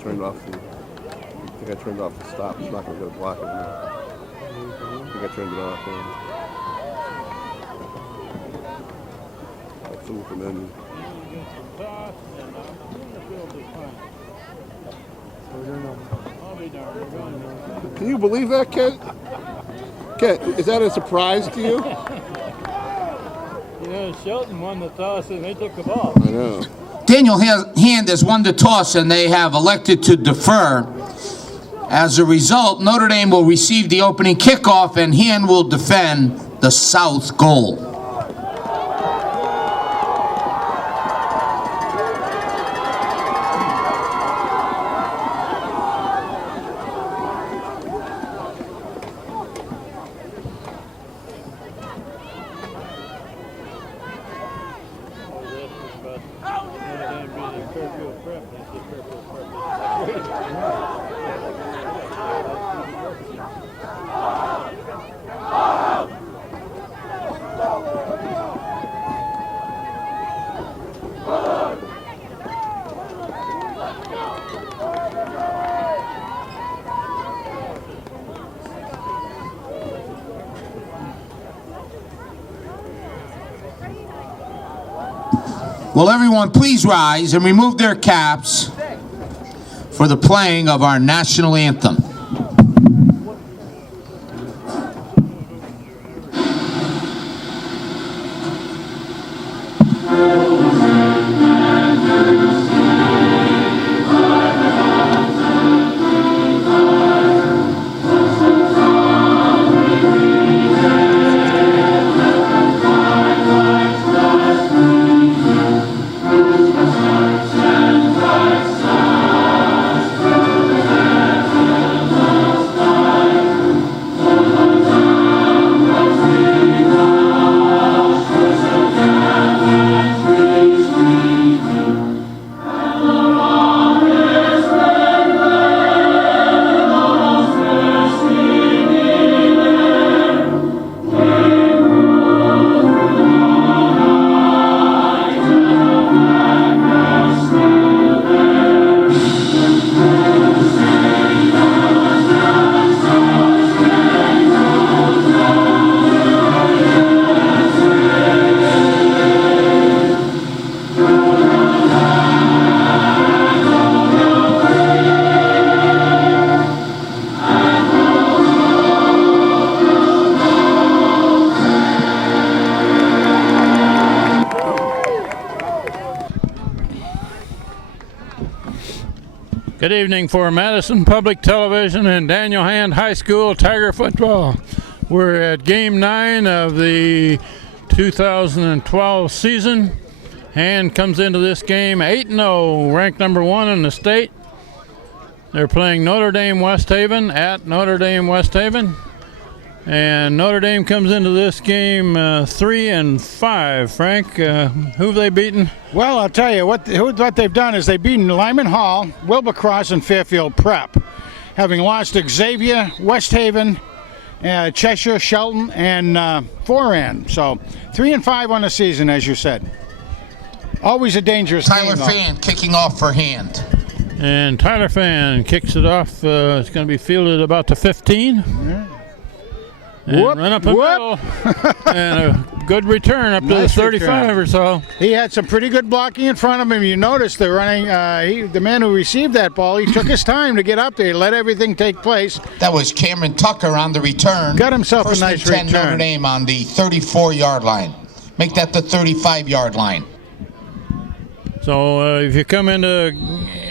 turned off the stop. It's not going to go block it now. I think I turned it off. That's the looking menu. Can you believe that, Kent? Kent, is that a surprise to you? You know, Shelton won the toss and they took the ball. I know. Daniel Hand has won the toss and they have elected to defer. As a result, Notre Dame will receive the opening kickoff and Hand will defend the south goal. Will everyone please rise and remove their caps for the playing of our national anthem. Good evening for Madison Public Television and Daniel Hand High School Tiger Football. We're at Game 9 of the 2012 season. Hand comes into this game 8-0, ranked number 1 in the state. They're playing Notre Dame West Haven at Notre Dame West Haven. And Notre Dame comes into this game 3-5. Frank, who have they beaten? Well, I'll tell you, what they've done is they've beaten Lyman Hall, Wilbercross, and Fairfield Prep, having lost Xavier, West Haven, Cheshire, Shelton, and Foran. So 3-5 on the season, as you said. Always a dangerous Tyler game, Fan kicking off for Hand. And Tyler Fan kicks it off. It's going to be fielded about to 15. Yeah. And run up the middle. And a good return up to the 35 or so. He had some pretty good blocking in front of him. You notice the running. The man who received that ball, he took his time to get up there, let everything take place. That was Cameron Tucker on the return. Got himself First a nice and 10 return. Notre Dame on the 34-yard line. Make that the 35-yard line. So if you come into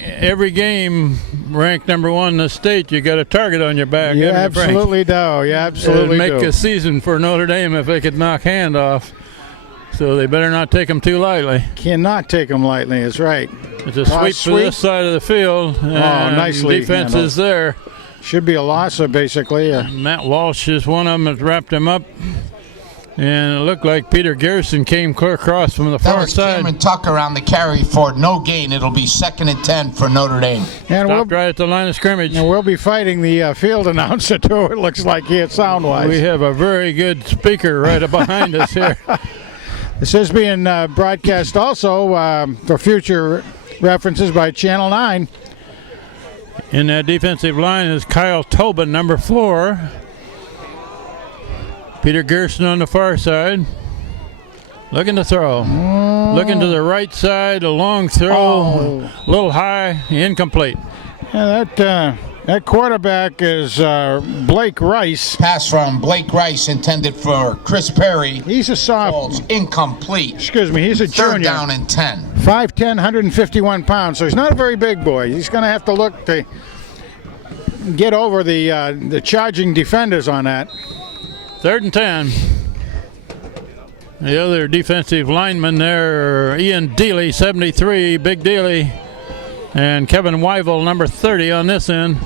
every game ranked number 1 in the state, you got a target on your back. You absolutely do. You absolutely It'd make do. a season for Notre Dame if they could knock Hand off. So they better not take them too lightly. Cannot take him lightly. Is right. It's a sweep to this side of the field. Oh, nicely defense handled. is there. Should be a loss, basically. Matt Walsh is one of them that wrapped him up. And it looked like Peter Garrison came clear across from the far That was side. Cameron Tucker on the carry for no gain. It'll be 2nd and 10 for Notre Dame. And Stopped right at the line of scrimmage. And we'll be fighting the field announcer, too, it looks like here, sound-wise. We have a very good speaker right behind us here. This is being broadcast also for future references by Channel 9. In that defensive line is Kyle Tobin, number 4. Peter Gerson on the far side. Looking to throw. Looking to the right side, a long throw. A little high, incomplete. Yeah, that quarterback is Blake Rice. Pass from Blake Rice intended for Chris Perry. He's a Falls soft. incomplete. Excuse me, he's a Third junior. down and 10. 5'10", 151 pounds, so he's not a very big boy. He's going to have to look to get over the charging defenders on that. 3rd and 10. The other defensive linemen there are Ian Dealey, 73, Big Dealey, and Kevin Wyville, number 30 on this end.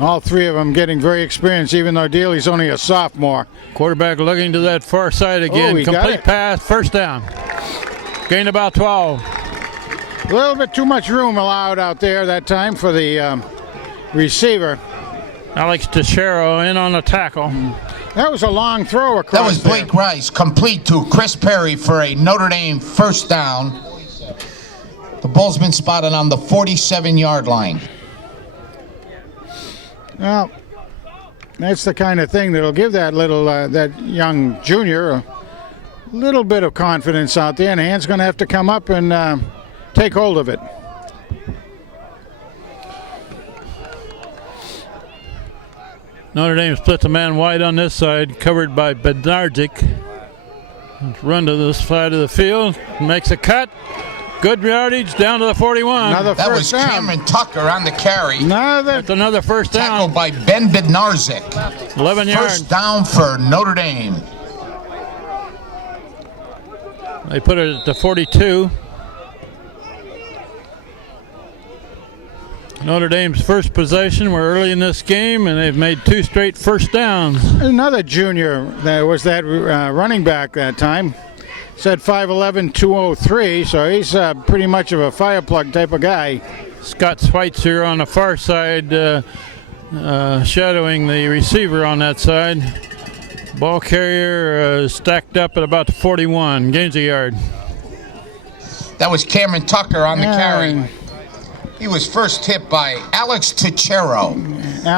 All three of them getting very experienced, even though Dealey's only a sophomore. Quarterback looking to that far side again. He got Complete it. pass, first down. Gain about 12. A little bit too much room allowed out there that time for the receiver. Alex Teixeira in on the tackle. That was a long throw across That was there. Blake Rice, complete to Chris Perry for a Notre Dame first down. The ball's been spotted on the 47-yard line. Well, that's the kind of thing that'll give that little that young junior a little bit of confidence out there, and Hand's going to have to come up and take hold of it. Notre Dame splits a man wide on this side, covered by Bednarczyk. Run to this side of the field, makes a cut. Good yardage down to the 41. Another That was first down. Cameron Tucker on the carry. That's another first Tackled down. by Ben Bednarczyk. 11 yards. First down for Notre Dame. They put it at the 42. Notre Dame's first possession. We're early in this game, and they've made 2 straight first downs. Another junior that was that running back that time. Said 5'11", 203, so he's pretty much of a fire plug type of guy. Scott Schweitzer on the far side, shadowing the receiver on that side. Ball carrier stacked up at about the 41, gains a yard. That was Cameron Tucker on the carry. He was first hit by Alex Teixeira.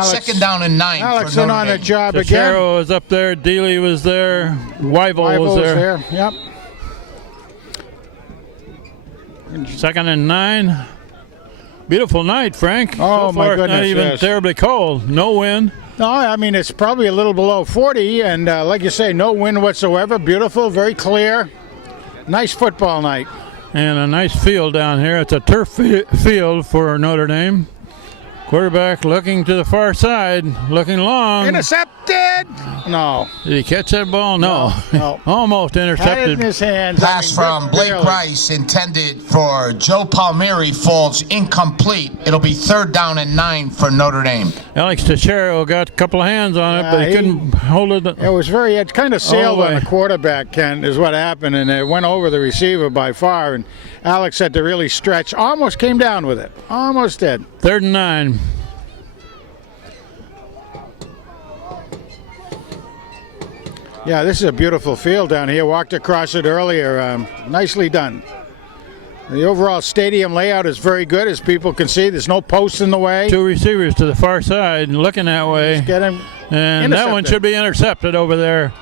Second down and 9 Alex for in Notre on the Dame. job again. Teixeira was up there, Dealey was there, Wyville was there. Yep. 2nd and 9. Beautiful night, Frank. Oh, so my far, it's goodness, not even yes. terribly cold. No wind. No, I mean, it's probably a little below 40, and like you say, no wind whatsoever. Beautiful, very clear. Nice football night. And a nice field down here. It's a turf field for Notre Dame. Quarterback looking to the far side, looking long. Intercepted! No. Did he catch that ball? No. No. Almost Had it in intercepted. his hands. Pass from Blake barely. Rice intended for Joe Palmieri falls incomplete. It'll be 3rd down and 9 for Notre Dame. Alex Teixeira got a couple of hands on it, but he he- couldn't hold it. It kind of sailed All the on way. the quarterback, Ken, is what happened, and it went over the receiver by far, and Alex had to really stretch. Almost came down with it. Almost did. 3rd and 9. Yeah, this is a beautiful field down here. Walked across it earlier. Nicely done. The overall stadium layout is very good, as people can see. There's no posts in the way. 2 receivers to the far side looking that way. Get him. And that one intercepted. should be intercepted over there.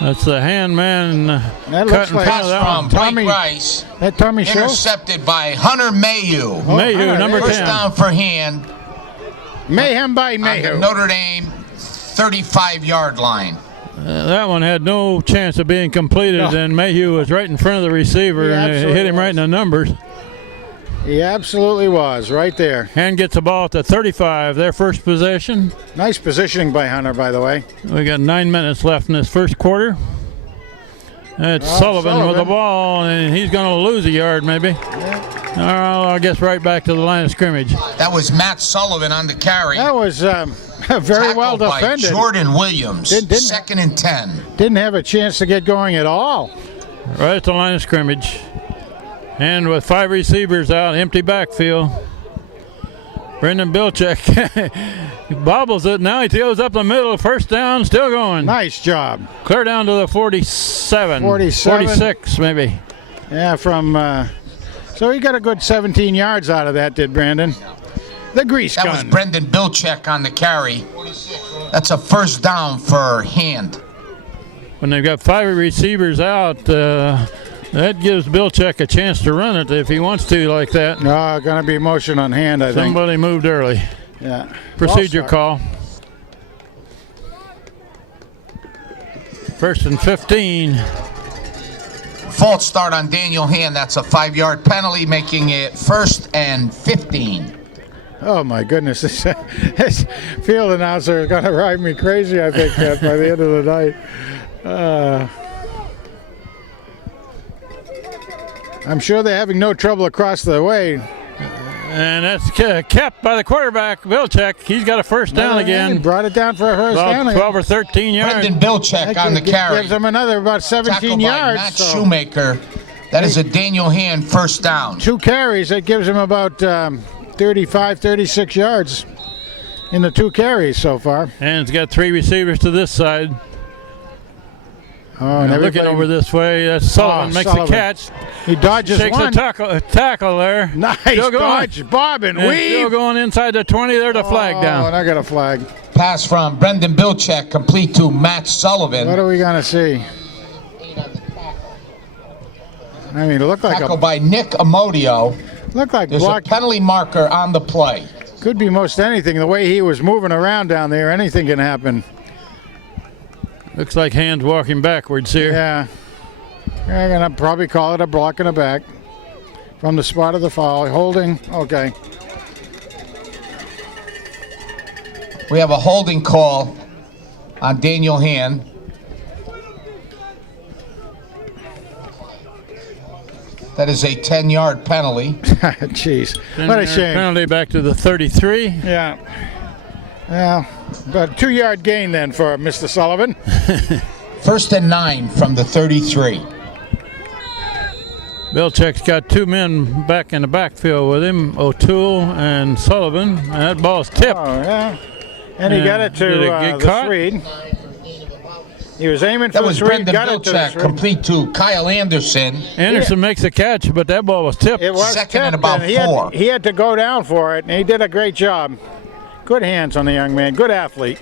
That's the hand man That looks cut in like- front of that Pass one. from Blake Tommy- Rice. That Tommy Show. Intercepted by Hunter Mayhew. Mayhew, all right, number First 10. down for Hand Mayhem by on the Mayhew. Notre Dame 35-yard line. That one had no chance of being completed, No. and Mayhew was right in front of the receiver, He and it absolutely hit him right in the numbers. He absolutely was, right there. Hand gets the ball at the 35, their first possession. Nice positioning by Hunter, by the way. We got 9 minutes left in this first quarter. It's Sullivan with the ball, and he's going to lose a yard maybe. I guess right back to the line of scrimmage. That was Matt Sullivan on the carry. That was very well Tackled by defended. Jordan Williams. Didn't- 2nd and 10. Didn't have a chance to get going at all. Right at the line of scrimmage. And with 5 receivers out, empty backfield. Brendan Bilchek he bobbles it. Now he goes up the middle. First down, still going. Nice job. Clear down to the 47. 47. 46 maybe. Yeah, so he got a good 17 yards out of that, did Brandon. the grease That gun. was Brendan Bilczek on the carry. That's a first down for Hand. When they've got 5 receivers out, that gives Bilczek a chance to run it if he wants to like that. No, going to be motion on Hand, I think. Somebody moved early. Yeah. Procedure call. 1st and 15. False start on Daniel Hand. That's a 5-yard penalty, making it 1st and 15. Oh my goodness, this field announcer is going to drive me crazy, I think, by the end of the night. I'm sure they're having no trouble across the way. And that's kept by the quarterback, Bilczek. He's got a first down again. He brought it down for a first down. About 12 or 13 yards. Brendan Bilczek on the carry. Gives him another about 17 Tackled yards. by Matt so Shoemaker. That is a Daniel Hand first down. 2 carries, that gives him about 35, 36 yards in the 2 carries so far. And it's got 3 receivers to this side. Oh, and looking over this way, that's Sullivan makes Sullivan. the catch. He dodges Shakes one. a tackle there. Nice Still going. dodge, bob and And weave. still going inside the 20. There's a flag Oh, down. and I got a flag. Pass from Brendan Bilczek, complete to Matt Sullivan. What are we going to see? I mean, it looked like Tackled by Nick Amodio. There's block. a penalty marker on the play. Could be most anything. The way he was moving around down there, anything can happen. Looks like Hand's walking backwards here. Yeah. They're going to probably call it a block and a back from the spot of the foul. Holding, okay. We have a holding call on Daniel Hand. That is a 10-yard penalty. Jeez. What a shame. Penalty back to the 33. Yeah. Yeah. But 2-yard gain then for Mr. Sullivan. 1st and 9 from the 33. Bilczek's got 2 men back in the backfield with him, O'Toole and Sullivan. And that ball's tipped. Oh, yeah. And he got it to Did it get the caught? 3. He was aiming for That the was 3. Brendan Got it to the Bilczek, 3. complete to Kyle Anderson. Anderson makes the catch, but that ball was tipped. It was Second and tipped, about he 4. he had to go down for it, and he did a great job. Good hands on the young man. Good athlete.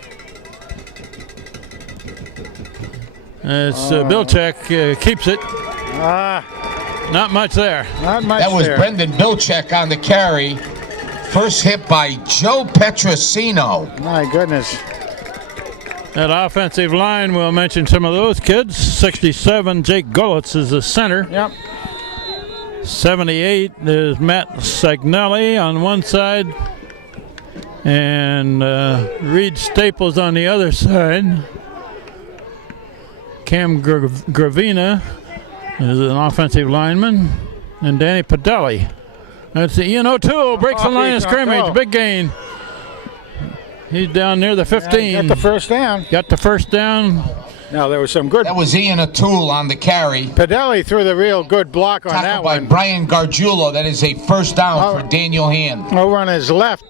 It's Bilczek keeps it. Not much there. Not much That was there. Brendan Bilczek on the carry. First hit by Joe Petrosino. My goodness. That offensive line, we'll mention some of those kids. 67, Jake Gullitz is the center. Yep. 78 is Matt Sagnelli on one side. And Reed Staples on the other side. Cam Gravina is an offensive lineman. And Danny Padelli. That's Ian O'Toole, breaks the line of scrimmage. Big gain. He's down near the 15. Got the first down. Got the first down. Now, there was some good. That was Ian O'Toole on the carry. Padelli threw the real good block on that Tackled by one. Brian Gargiulo. That is a first down for Daniel Hand. Over on his left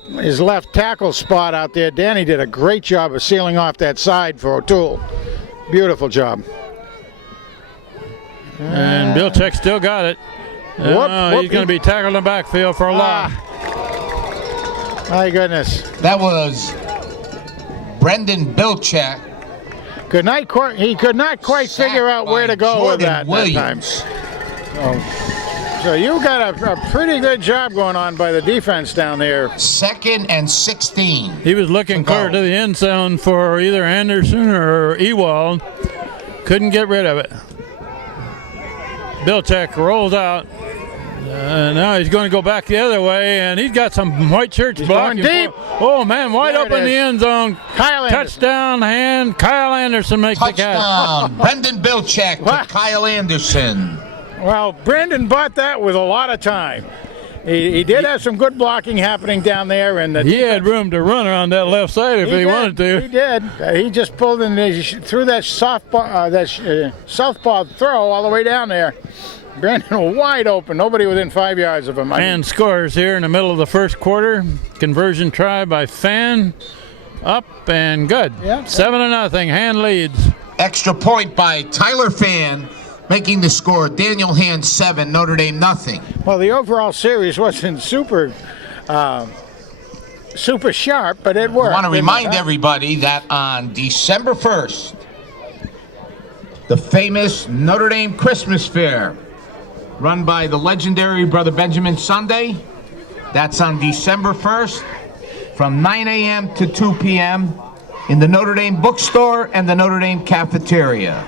tackle spot out there, Danny did a great job of sealing off that side for O'Toole. Beautiful job. And Bilczek still got it. He's going to be tackled in the backfield for a loss. My goodness. That was Brendan Bilczek. He could not quite figure out where to go with that time. So you got a pretty good job going on by the defense down there. 2nd and 16. He was looking clear to the end zone for either Anderson or Ewald. Couldn't get rid of it. Bilczek rolls out. Now he's going to go back the other way, and he's got some white shirts blocking. Deep. Oh, man, wide There open it the is. end zone. Kyle Anderson. Touchdown, Hand. Kyle Anderson makes the catch. Touchdown. Brendan Bilczek What? to Kyle Anderson. Well, Brendan bought that with a lot of time. He did have some good blocking happening down there, and He had room to run around that left side if he wanted to. He did. He just pulled in, threw that southpaw throw all the way down there. Brandon wide open, nobody within 5 yards of him. And scores here in the middle of the first quarter. Conversion try by Fan. Up and good. Yeah. 7-0. Hand leads. Extra point by Tyler Fan, making the score Daniel Hand 7, Notre Dame nothing. Well, the overall series wasn't super super sharp, but it worked. I want to didn't remind it, huh? everybody that on December 1st, the famous Notre Dame Christmas Fair, run by the legendary Brother Benjamin Sunday, that's on December 1st from 9 a.m. to 2 p.m. in the Notre Dame bookstore and the Notre Dame cafeteria.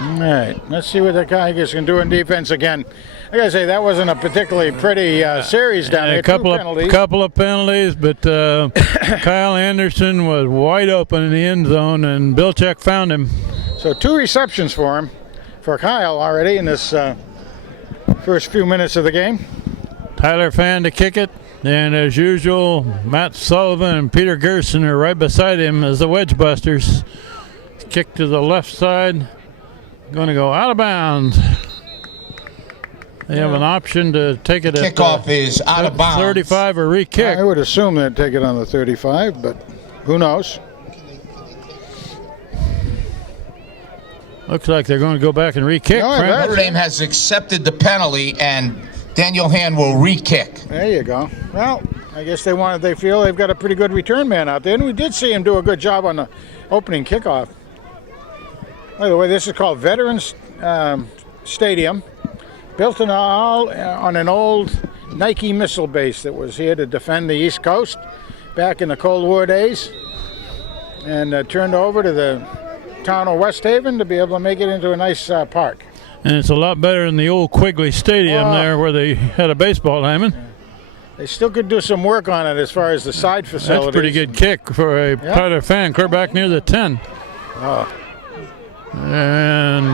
All right, let's see what the Tigers can do in defense again. I gotta say, that wasn't a particularly pretty series down there. A couple of penalties, but Kyle Anderson was wide open in the end zone, and Bilchek found him. So 2 receptions for Kyle already in this first few minutes of the game. Tyler Fan to kick it, and as usual, Matt Sullivan and Peter Gerson are right beside him as the wedge busters. Kick to the left side, going to go out of bounds. They have an option to take it at Kickoff is out of bounds. 35 or re-kick. I would assume they'd take it on the 35, but who knows? Looks like they're going to go back and re-kick. No, Notre Dame has accepted the penalty, and Daniel Hand will re-kick. There you go. Well, I guess they feel they've got a pretty good return man out there, and we did see him do a good job on the opening kickoff. By the way, this is called Veterans Stadium, built on an old Nike missile base that was here to defend the East Coast back in the Cold War days, and turned over to the town of West Haven to be able to make it into a nice park. And it's a lot better than the old Quigley Stadium there where they had a baseball diamond. They still could do some work on it as far as the side facilities. That's a pretty good kick for a Tyler Fan, quarterback near the 10. Oh. And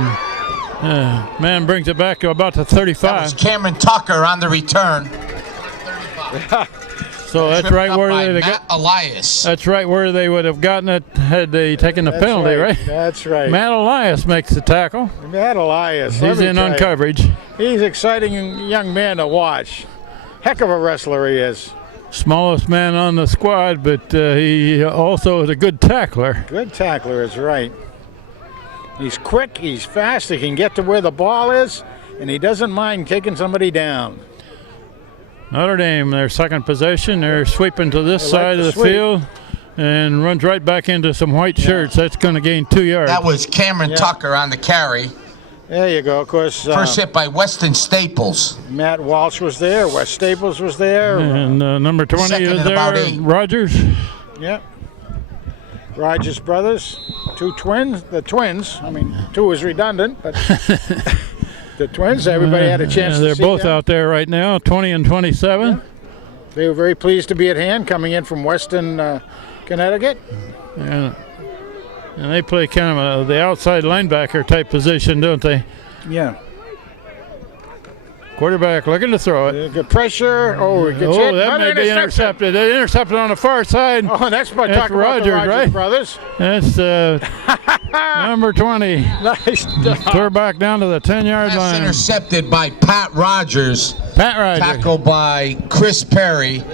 man brings it back to about the 35. That was Cameron Tucker on the return. So that's right where they Matt Elias. That's right where they would have gotten it had they taken the penalty, right? That's right. Matt Elias makes the tackle. Matt Elias. He's in on coverage. He's an exciting young man to watch. Heck of a wrestler he is. Smallest man on the squad, but he also is a good tackler. Good tackler is right. He's quick, he's fast, he can get to where the ball is, and he doesn't mind taking somebody down. Notre Dame, their second possession, they're sweeping to this side of the field and runs right back into some white shirts. That's going to gain 2 yards. That was Cameron Tucker on the carry. There you go, of course. First hit by Weston Staples. Matt Walsh was there, Wes Staples was there. And number 20 Second is and about there, 8. Rogers. Yep. Rogers brothers, two twins. The twins, I mean, 2 is redundant, but the twins, everybody had a chance to see they're both them. out there right now, 20 and 27. Yeah. They were very pleased to be at hand, coming in from Weston, Connecticut. And they play kind of the outside linebacker type position, don't they? Yeah. Quarterback looking to throw it. Good pressure. Oh, it gets hit. That may be intercepted. They intercepted on the far side. Oh, that's by That's talking about the Rogers, Rogers right? brothers. That's number 20. Nice. Clear back down to the 10-yard Pass line. intercepted by Pat Rogers. Pat Rogers. Tackled by Chris Perry.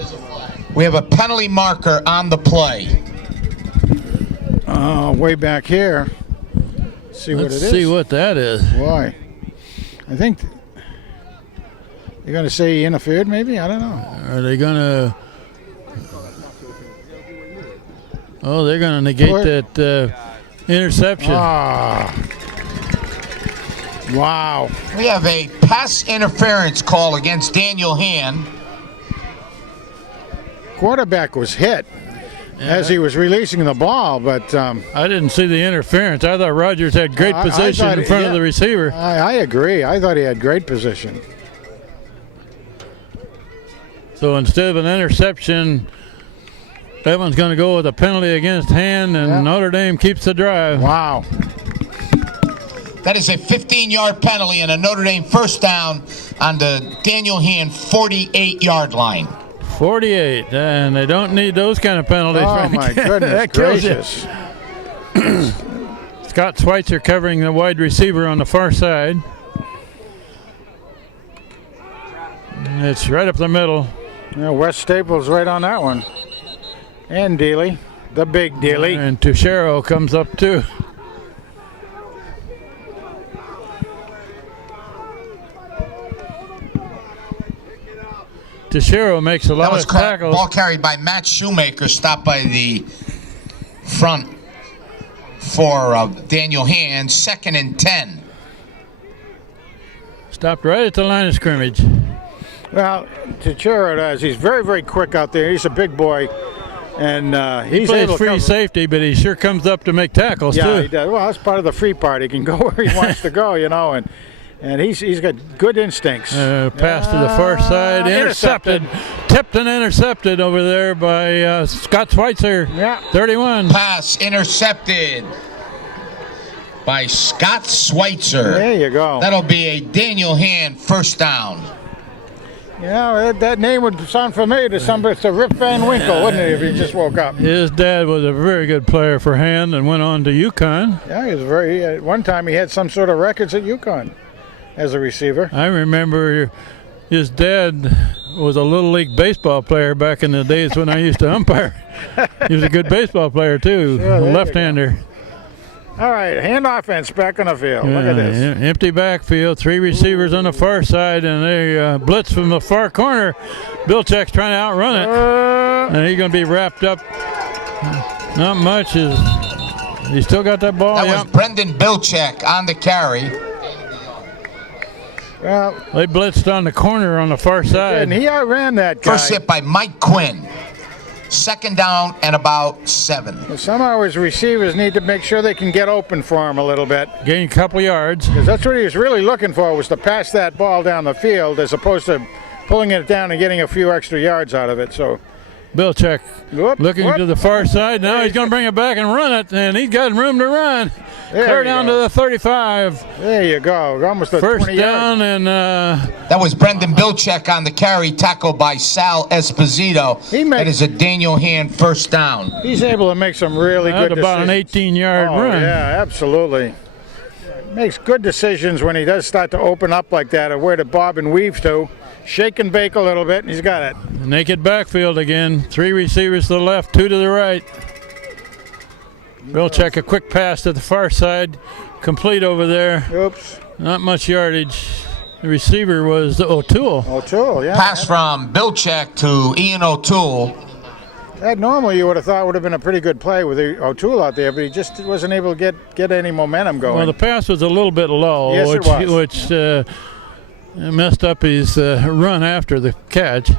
We have a penalty marker on the play. Way back here. See what it is. Let's see what that is. Why? I think they're going to say he interfered, maybe? I don't know. Are they going to... Oh, they're going to negate that interception. Wow. We have a pass interference call against Daniel Hand. Quarterback was hit as he was releasing the ball, but I didn't see the interference. I thought Rogers had great position in front of the receiver. I agree. I thought he had great position. So instead of an interception, Evans going to go with a penalty against Hand, and Notre Dame keeps the drive. Wow. That is a 15-yard penalty and a Notre Dame first down on the Daniel Hand 48-yard line. 48, and they don't need those kind of penalties. Oh, Frank. my goodness gracious. Scott Schweitzer covering the wide receiver on the far side. It's right up the middle. Yeah, Wes Staples right on that one. And Dealey, the big Dealey. And Tuchero comes up too. Teixeira makes a That lot was of tackles. ball carried by Matt Shoemaker, stopped by the front for Daniel Hand. 2nd and 10. Stopped right at the line of scrimmage. Well, Teixeira does. He's very, very quick out there. He's a big boy. And He he's plays able to free cover. safety, but he sure comes up to make tackles Yeah, too. he does. Well, that's part of the free part. He can go where he wants to go, you know, and he's got good instincts. Pass to the far side, intercepted. Tipped and intercepted over there by Scott Schweitzer. Yeah. 31. Pass intercepted by Scott Schweitzer. There you go. That'll be a Daniel Hand first down. Yeah, that name would sound familiar to somebody. It's a Rip Van Winkle, wouldn't it, if he just woke up? His dad was a very good player for Hand and went on to UConn. Yeah, he was very. One time he had some sort of records at UConn as a receiver. I remember his dad was a Little League baseball player back in the days when I used to umpire. He was a good baseball player too, Sure, there you left-hander. All right, hand offense back on the field. Look at this. Empty backfield, 3 receivers on the far side, and they blitz from the far corner. Bilczek's trying to outrun it, and he's going to be wrapped up. Not much. He still got that ball. That was Brendan Bilczek on the carry. Well, They blitzed on the corner on the far side. and he outran that guy. First hit by Mike Quinn. 2nd down and about 7. Somehow his receivers need to make sure they can get open for him a little bit. Gained a couple yards. Because that's what he was really looking for, was to pass that ball down the field as opposed to pulling it down and getting a few extra yards out of it. So Bilczek Whoop, looking whoop. to the far side. Now he's going to bring it back and run it, and he's got room to run. There Clear you down go. to the 35. there you go. Almost a First 20 yards. down, and That was Brendan Bilczek on the carry, tackled by Sal Esposito. That is a Daniel Hand first down. He's able to make some really that's good about an decisions. 18-yard Oh, run. yeah, absolutely. Makes good decisions when he does start to open up like that, or where to bob and weave to. Shake and bake a little bit, and he's got it. Naked backfield again. 3 receivers to the left, 2 to the right. Bilczek a quick pass to the far side. Complete over there. Oops. Not much yardage. The receiver was O'Toole. O'Toole, yeah. Pass from Bilczek to Ian O'Toole. That normally you would have thought would have been a pretty good play with O'Toole out there, but he just wasn't able to get any momentum going. Well, the pass was a little bit low, Yes, it was. which messed up his run after the catch.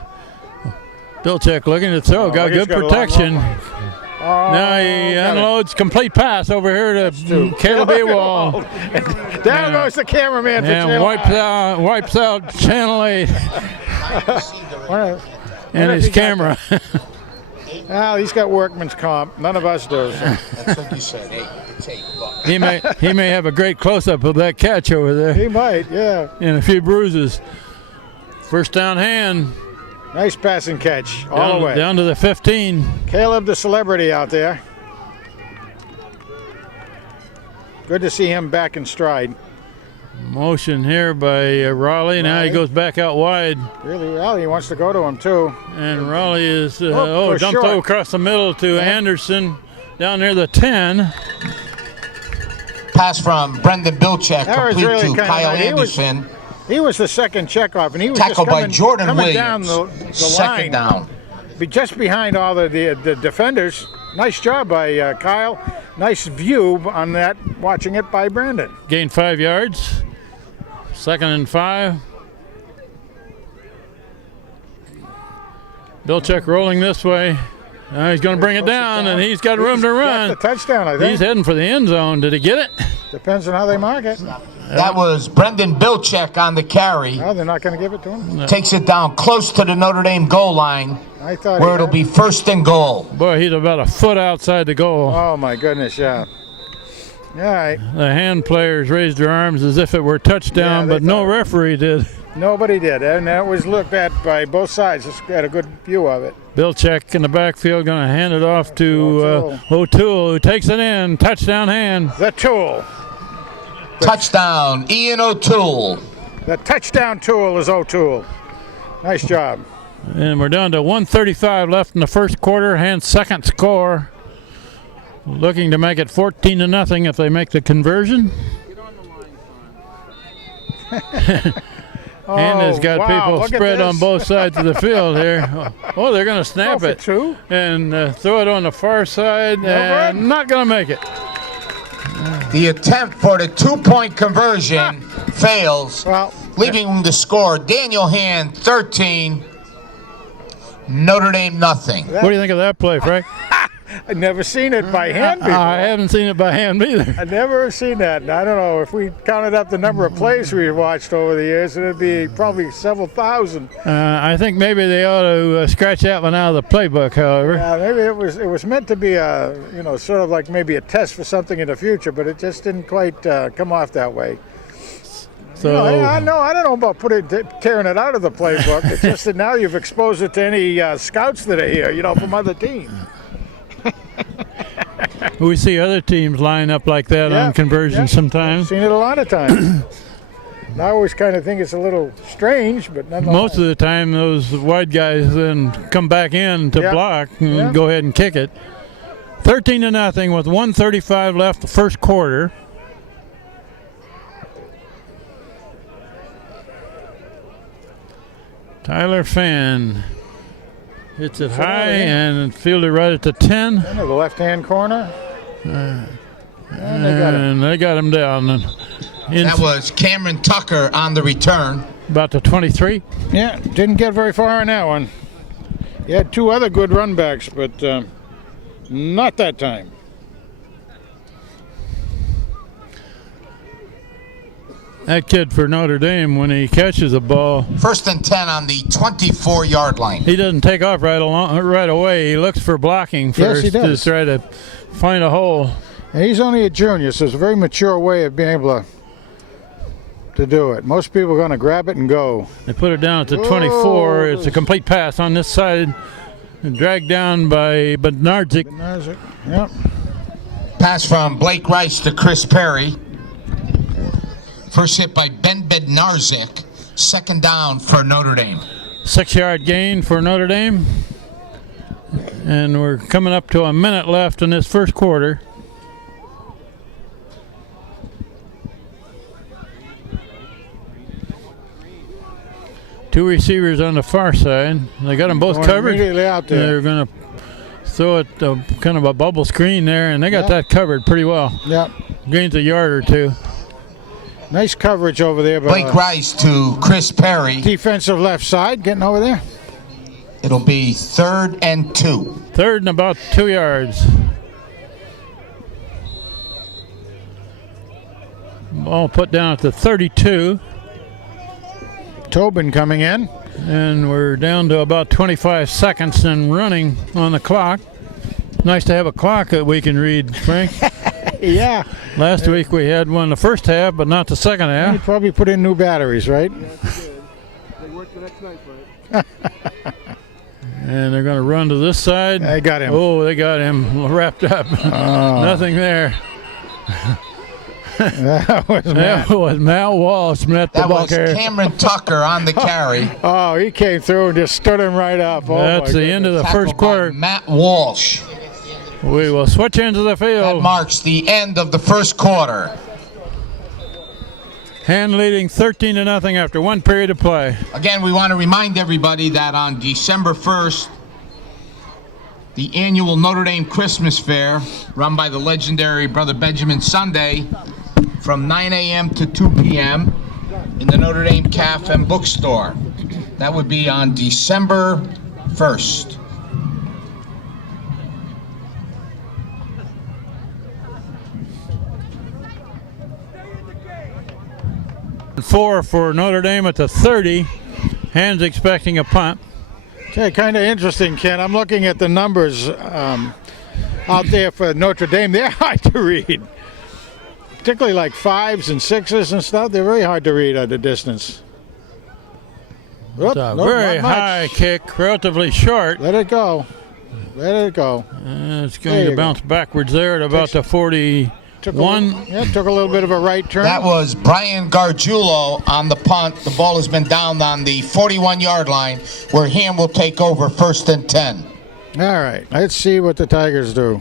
Bilczek looking to throw, got he's good got a long, protection. Oh, Now he got it. unloads, complete pass over here to Caleb Ewald. Down goes the cameraman for And Channel wipes out Channel 8 Well, and his camera. well, he's got workman's comp. None of us do. So. That's what you said. It's 8 bucks. he may have a great close-up of that catch over there He might, yeah. and a few bruises. First down Hand. Nice passing catch all the way. Down to the 15. Caleb, the celebrity out there. Good to see him back in stride. Motion here by Raleigh. Now he Raleigh. goes back out wide. Really well. He wants to go to him, too. And Raleigh is for dumped short. across the middle to Anderson down near the 10. Pass from Brendan Bilczek, That was complete really to kinda Kyle nice. Anderson. He was the second checkoff, and he was Tackled just by Jordan coming down Williams. the Second line. down. Just behind all the defenders. Nice job by Kyle. Nice view on that, watching it by Brandon. Gained 5 yards. 2nd and 5. Bilczek rolling this way. Now he's going to bring it down, and he's got room to Got run. the touchdown, I think. He's heading for the end zone. Did he get it? Depends on how they mark it. That was Brendan Bilczek on the carry. No, they're not going to give it to him. Takes it down close to the Notre Dame goal line, I thought where he it'll had- be 1st and goal. Boy, he's about a foot outside the goal. Oh, my goodness, yeah. All right. The hand players raised their arms as if it were touchdown, Yeah, they but no thought- referee did. Nobody did, and that was looked at by both sides. Just got a good view of it. Bilczek in the backfield going to hand it off to O'Toole, who takes it in. Touchdown Hand. The tool. Touchdown, Ian O'Toole. The touchdown tool is O'Toole. Nice job. And we're down to 1:35 left in the first quarter. Hand's second score. Looking to make it 14-0 if they make the conversion. And has got people look at spread on this. both sides of the field here. Oh, they're going to snap for it two. and throw it on the far side, and good. not going to make it. The attempt for the two-point conversion fails, Well, leaving the score Daniel Hand 13, Notre Dame nothing. What do you think of that play, Frank? I've never seen it by hand before. I haven't seen it by hand either. I've never seen that. And I don't know, if we counted up the number of plays we've watched over the years, it'd be probably several thousand. I think maybe they ought to scratch that one out of the playbook, however. Maybe it was meant to be a, sort of like maybe a test for something in the future, but it just didn't quite come off that way. So I don't know about tearing it out of the playbook. It's just that now you've exposed it to any scouts that are here, from other teams. we see other teams line up like that on conversions sometimes. Seen it a lot of times. I always kind of think it's a little strange, but nonetheless. Most of the time, those wide guys then come back in to block and go ahead and kick it. 13-0 with 1:35 left the first quarter. Tyler Fan hits it high and fielded right at the 10. Into the left-hand corner. And They got him down. That was Cameron Tucker on the return. About the 23. Yeah, didn't get very far on that one. He had two other good run backs, but not that time. That kid for Notre Dame, when he catches a ball, 1st and 10 on the 24-yard line. he doesn't take off right away. He looks for blocking first he does. to try to find a hole. And he's only a junior, so it's a very mature way of being able to do it. Most people are going to grab it and go. They put it down at the 24. It's a complete pass on this side, and dragged down by Bednarczyk. Yep. Pass from Blake Rice to Chris Perry. First hit by Ben Bednarczyk. 2nd down for Notre Dame. 6-yard gain for Notre Dame. And we're coming up to a minute left in this first quarter. Two receivers on the far side. They got them both Going covered. immediately out there. They're going to throw it kind of a bubble screen there, and they got that covered pretty well. Yep. Gains a yard or two. Nice coverage over there. Blake Rice to Chris Perry. Defensive left side, getting over there. It'll be 3rd and 2. 3rd and about 2 yards. Ball put down at the 32. Tobin coming in. And we're down to about 25 seconds and running on the clock. Nice to have a clock that we can read, Frank. Yeah. Last week we had one the first half, but not the second He half. probably put in new batteries, right? They worked the next night, Frank. And they're going to run to this side. They got him. Oh, they got him wrapped up. Nothing there. That was That was Matt Walsh met the That ball was carrier. Cameron Tucker on the carry. Oh, he came through and just stood him right up. Oh, That's the end of the first Tackled by quarter. Matt Walsh. We will switch into the That field. marks the end of the first quarter. Hand leading 13-0 after one period of play. Again, we want to remind everybody that on December 1st, the annual Notre Dame Christmas Fair, run by the legendary Brother Benjamin Sunday, from 9 a.m. to 2 p.m. in the Notre Dame Cafe and Bookstore. That would be on December 1st. Four for Notre Dame at the 30. Hands expecting a punt. Okay, kind of interesting, Ken. I'm looking at the numbers out there for Notre Dame. They're hard to read. Particularly like 5s and 6s and stuff. They're very hard to read at a distance. It's a very high kick, relatively short. Let it go. Let it go. It's going to bounce backwards there at about the 41. Took a little bit of a right turn. That was Brian Gargiulo on the punt. The ball has been down on the 41-yard line, where Ham will take over 1st and 10. All right, let's see what the Tigers do.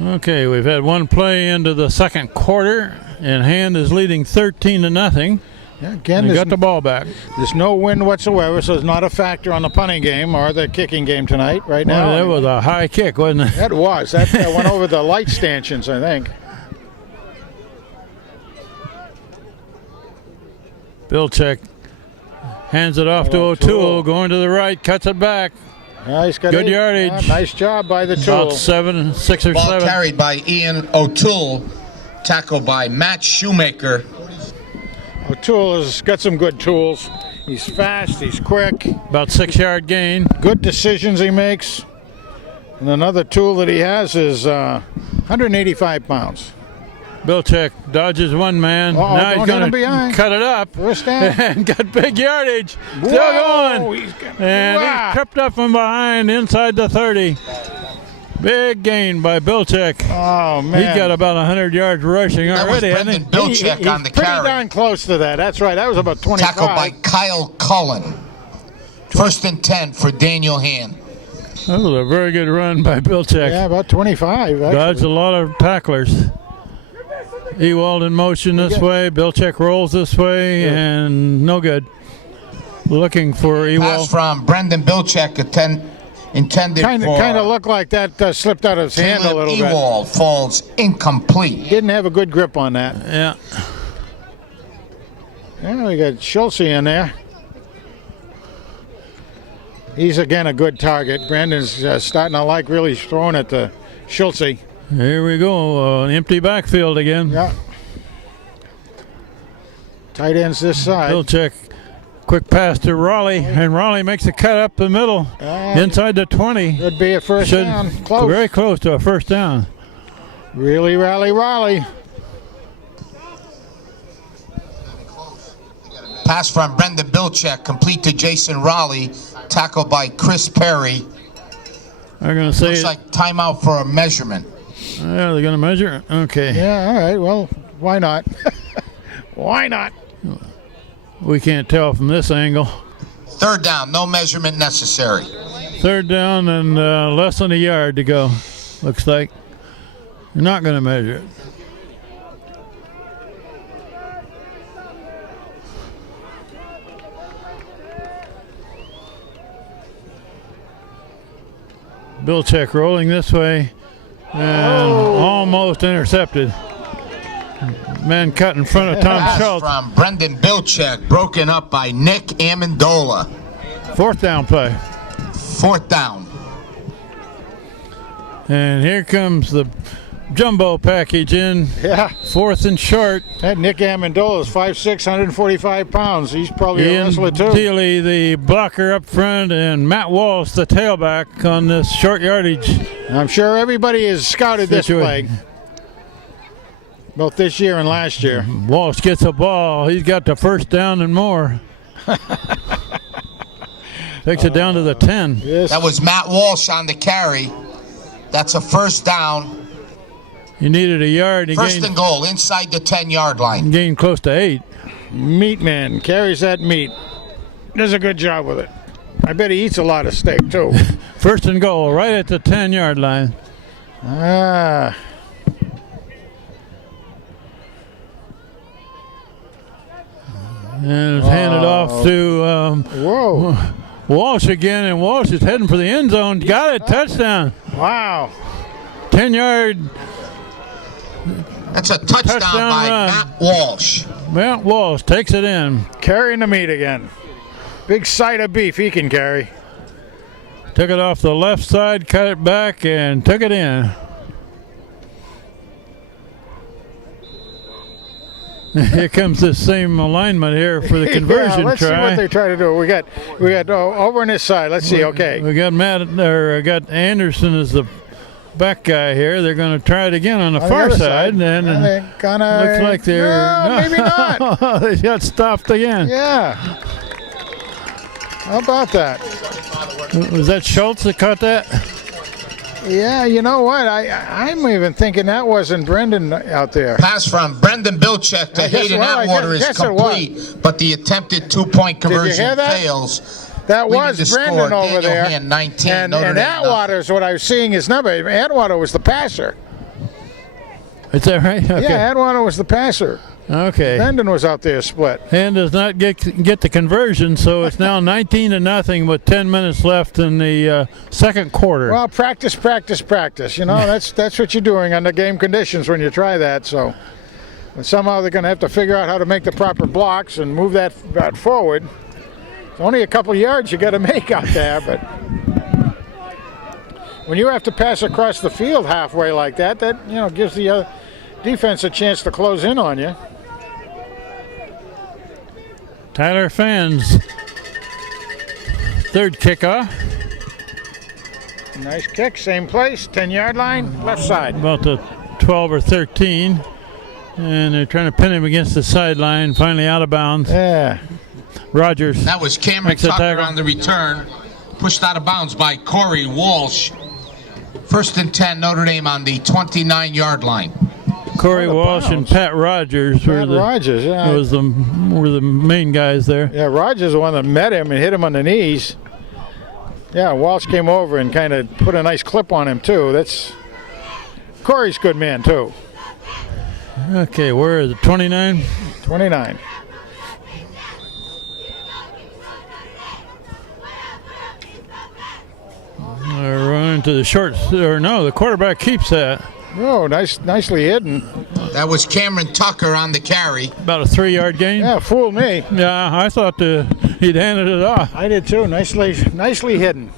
Okay, we've had one play into the second quarter, and Hand is leading 13-0. Yeah, again, He there's, got the ball back. there's no wind whatsoever, so it's not a factor on the punting game or the kicking game tonight. Right now, Well, that was a high kick, wasn't it? that was that went over the light stanchions, I think. Bilchek hands it off to O'Toole, going to the right, cuts it back. He's got Good 8. yardage. Yeah, nice job by the About Tool. 6 or Ball 7. carried by Ian O'Toole, tackled by Matt Shoemaker. O'Toole has got some good tools. He's fast, he's quick, About 6-yard gain. good decisions he makes. And another tool that he has is 185 pounds. Bilchek dodges one man. Uh-oh, Now he's don't hit going him behind. to cut it up. First down. And got big yardage. Still Whoa, going. he's got- And Wow. he tripped up from behind inside the 30. Big gain by Bilchek. Oh, man. He's got about 100 yards rushing That was already, hasn't Brendan he? Bilchek on the Pretty carry. darn close to that. That's right. That was about 25. Tackled by Kyle Cullen. 1st and 10 for Daniel Hand. That was a very good run by Bilchek. Yeah, about 25. Dodged Actually. a lot of tacklers. Ewald in motion this way. Bilchek rolls this way, and no good. Looking for Pass Ewald. from Brendan Bilchek, intended Kind for of looked like that slipped out of his hand a Caleb little bit. Ewald, falls incomplete. Didn't have a good grip on that. Yeah. Yeah, we got Schultze in there. He's again a good target. Brandon's starting to like really throwing it to Schultze. Here we go. An empty backfield again. Yeah. Tight ends this side. Bilchek. Quick pass to Raleigh, and Raleigh makes a cut up the middle, inside the 20. Could be a first down. Close. Very close to a first down. Really Raleigh. Pass from Brendan Bilchek, complete to Jason Raleigh, tackled by Chris Perry. I'm going to say Looks it. like timeout for a measurement. Yeah, they're going to measure. Okay. Yeah, all right. Well, why not? Why not? We can't tell from this angle. 3rd down, no measurement necessary. 3rd down and less than a yard to go. Looks like. You're not going to measure it. Bilchek rolling this way and almost intercepted. Man cut in front of Tom Pass Schultz. from Brendan Bilchek, broken up by Nick Amendola. 4th down play. 4th down. And here comes the jumbo package in. Yeah. 4th and short. That Nick Amendola is 5'6", 145 pounds. He's probably a Ian wrestler too. Dealey, the blocker up front, and Matt Walsh, the tailback, on this short yardage. I'm sure everybody has scouted this Situation. play. Both this year and last year. Walsh gets a ball. He's got the first down and more. Takes it down to the 10. Yes. That was Matt Walsh on the carry. That's a 1st down. He needed a yard. He 1st and goal, inside the 10-yard line. gained close to 8. Meat man carries that meat. Does a good job with it. I bet he eats a lot of steak too. 1st and goal, right at the 10-yard line. Ah. And it's handed off to Whoa. Walsh again, and Walsh is heading for the end zone. Got it, touchdown. Wow. 10-yard. That's a touchdown by run. Matt Walsh. Matt Walsh takes it in. Carrying the meat again. Big side of beef he can carry. Took it off the left side, cut it back, and took it in. Here comes this same alignment here for the conversion yeah, let's see try. what they try to do. We got over on this side. Let's see. Okay. We got got Anderson as the back guy here. They're going to try it again on the On far other side, and they're gonna. looks like they're No, maybe not. They got stopped again. Yeah. How about that? Was that Schultz that caught that? Yeah, you know what? I'm even thinking that wasn't Brendan out there. Pass from Brendan Bilchek to I guess- Hayden well, I Atwater guess is it was. complete, but the attempted 2-point conversion hear that? fails. That Leading was to Brendan score, over Daniel there. Hand, 19, and Notre Dame, Atwater is what I was seeing his number. Atwater was the passer. Is that right? Okay. Yeah, Atwater was the passer. Okay. Mendon was out there split. And does not get the conversion, so it's now 19-0 with 10 minutes left in the second quarter. Well, practice. You know, that's what you're doing under game conditions when you try that. So and somehow they're going to have to figure out how to make the proper blocks and move that forward. It's only a couple yards you got to make out there, but when you have to pass across the field halfway like that, gives the defense a chance to close in on you. Tyler Fann's third kickoff. Nice kick, same place, 10-yard line, left side. About the 12 or 13. And they're trying to pin him against the sideline, finally out of bounds. Yeah. Rogers. That was Cameron Tucker on the return. Pushed out of bounds by Corey Walsh. 1st and 10, Notre Dame on the 29-yard line. Corey Walsh and Pat Rogers were the main guys there. Yeah, Rogers is the one that met him and hit him on the knees. Yeah, Walsh came over and kind of put a nice clip on him too. Corey's a good man too. Okay, where is it? 29? 29. They're running to the short, the quarterback keeps that. Oh, nicely hidden. That was Cameron Tucker on the carry. About a 3-yard gain. Yeah, fooled me. Yeah, I thought he'd handed it off. I did too. Nicely hidden.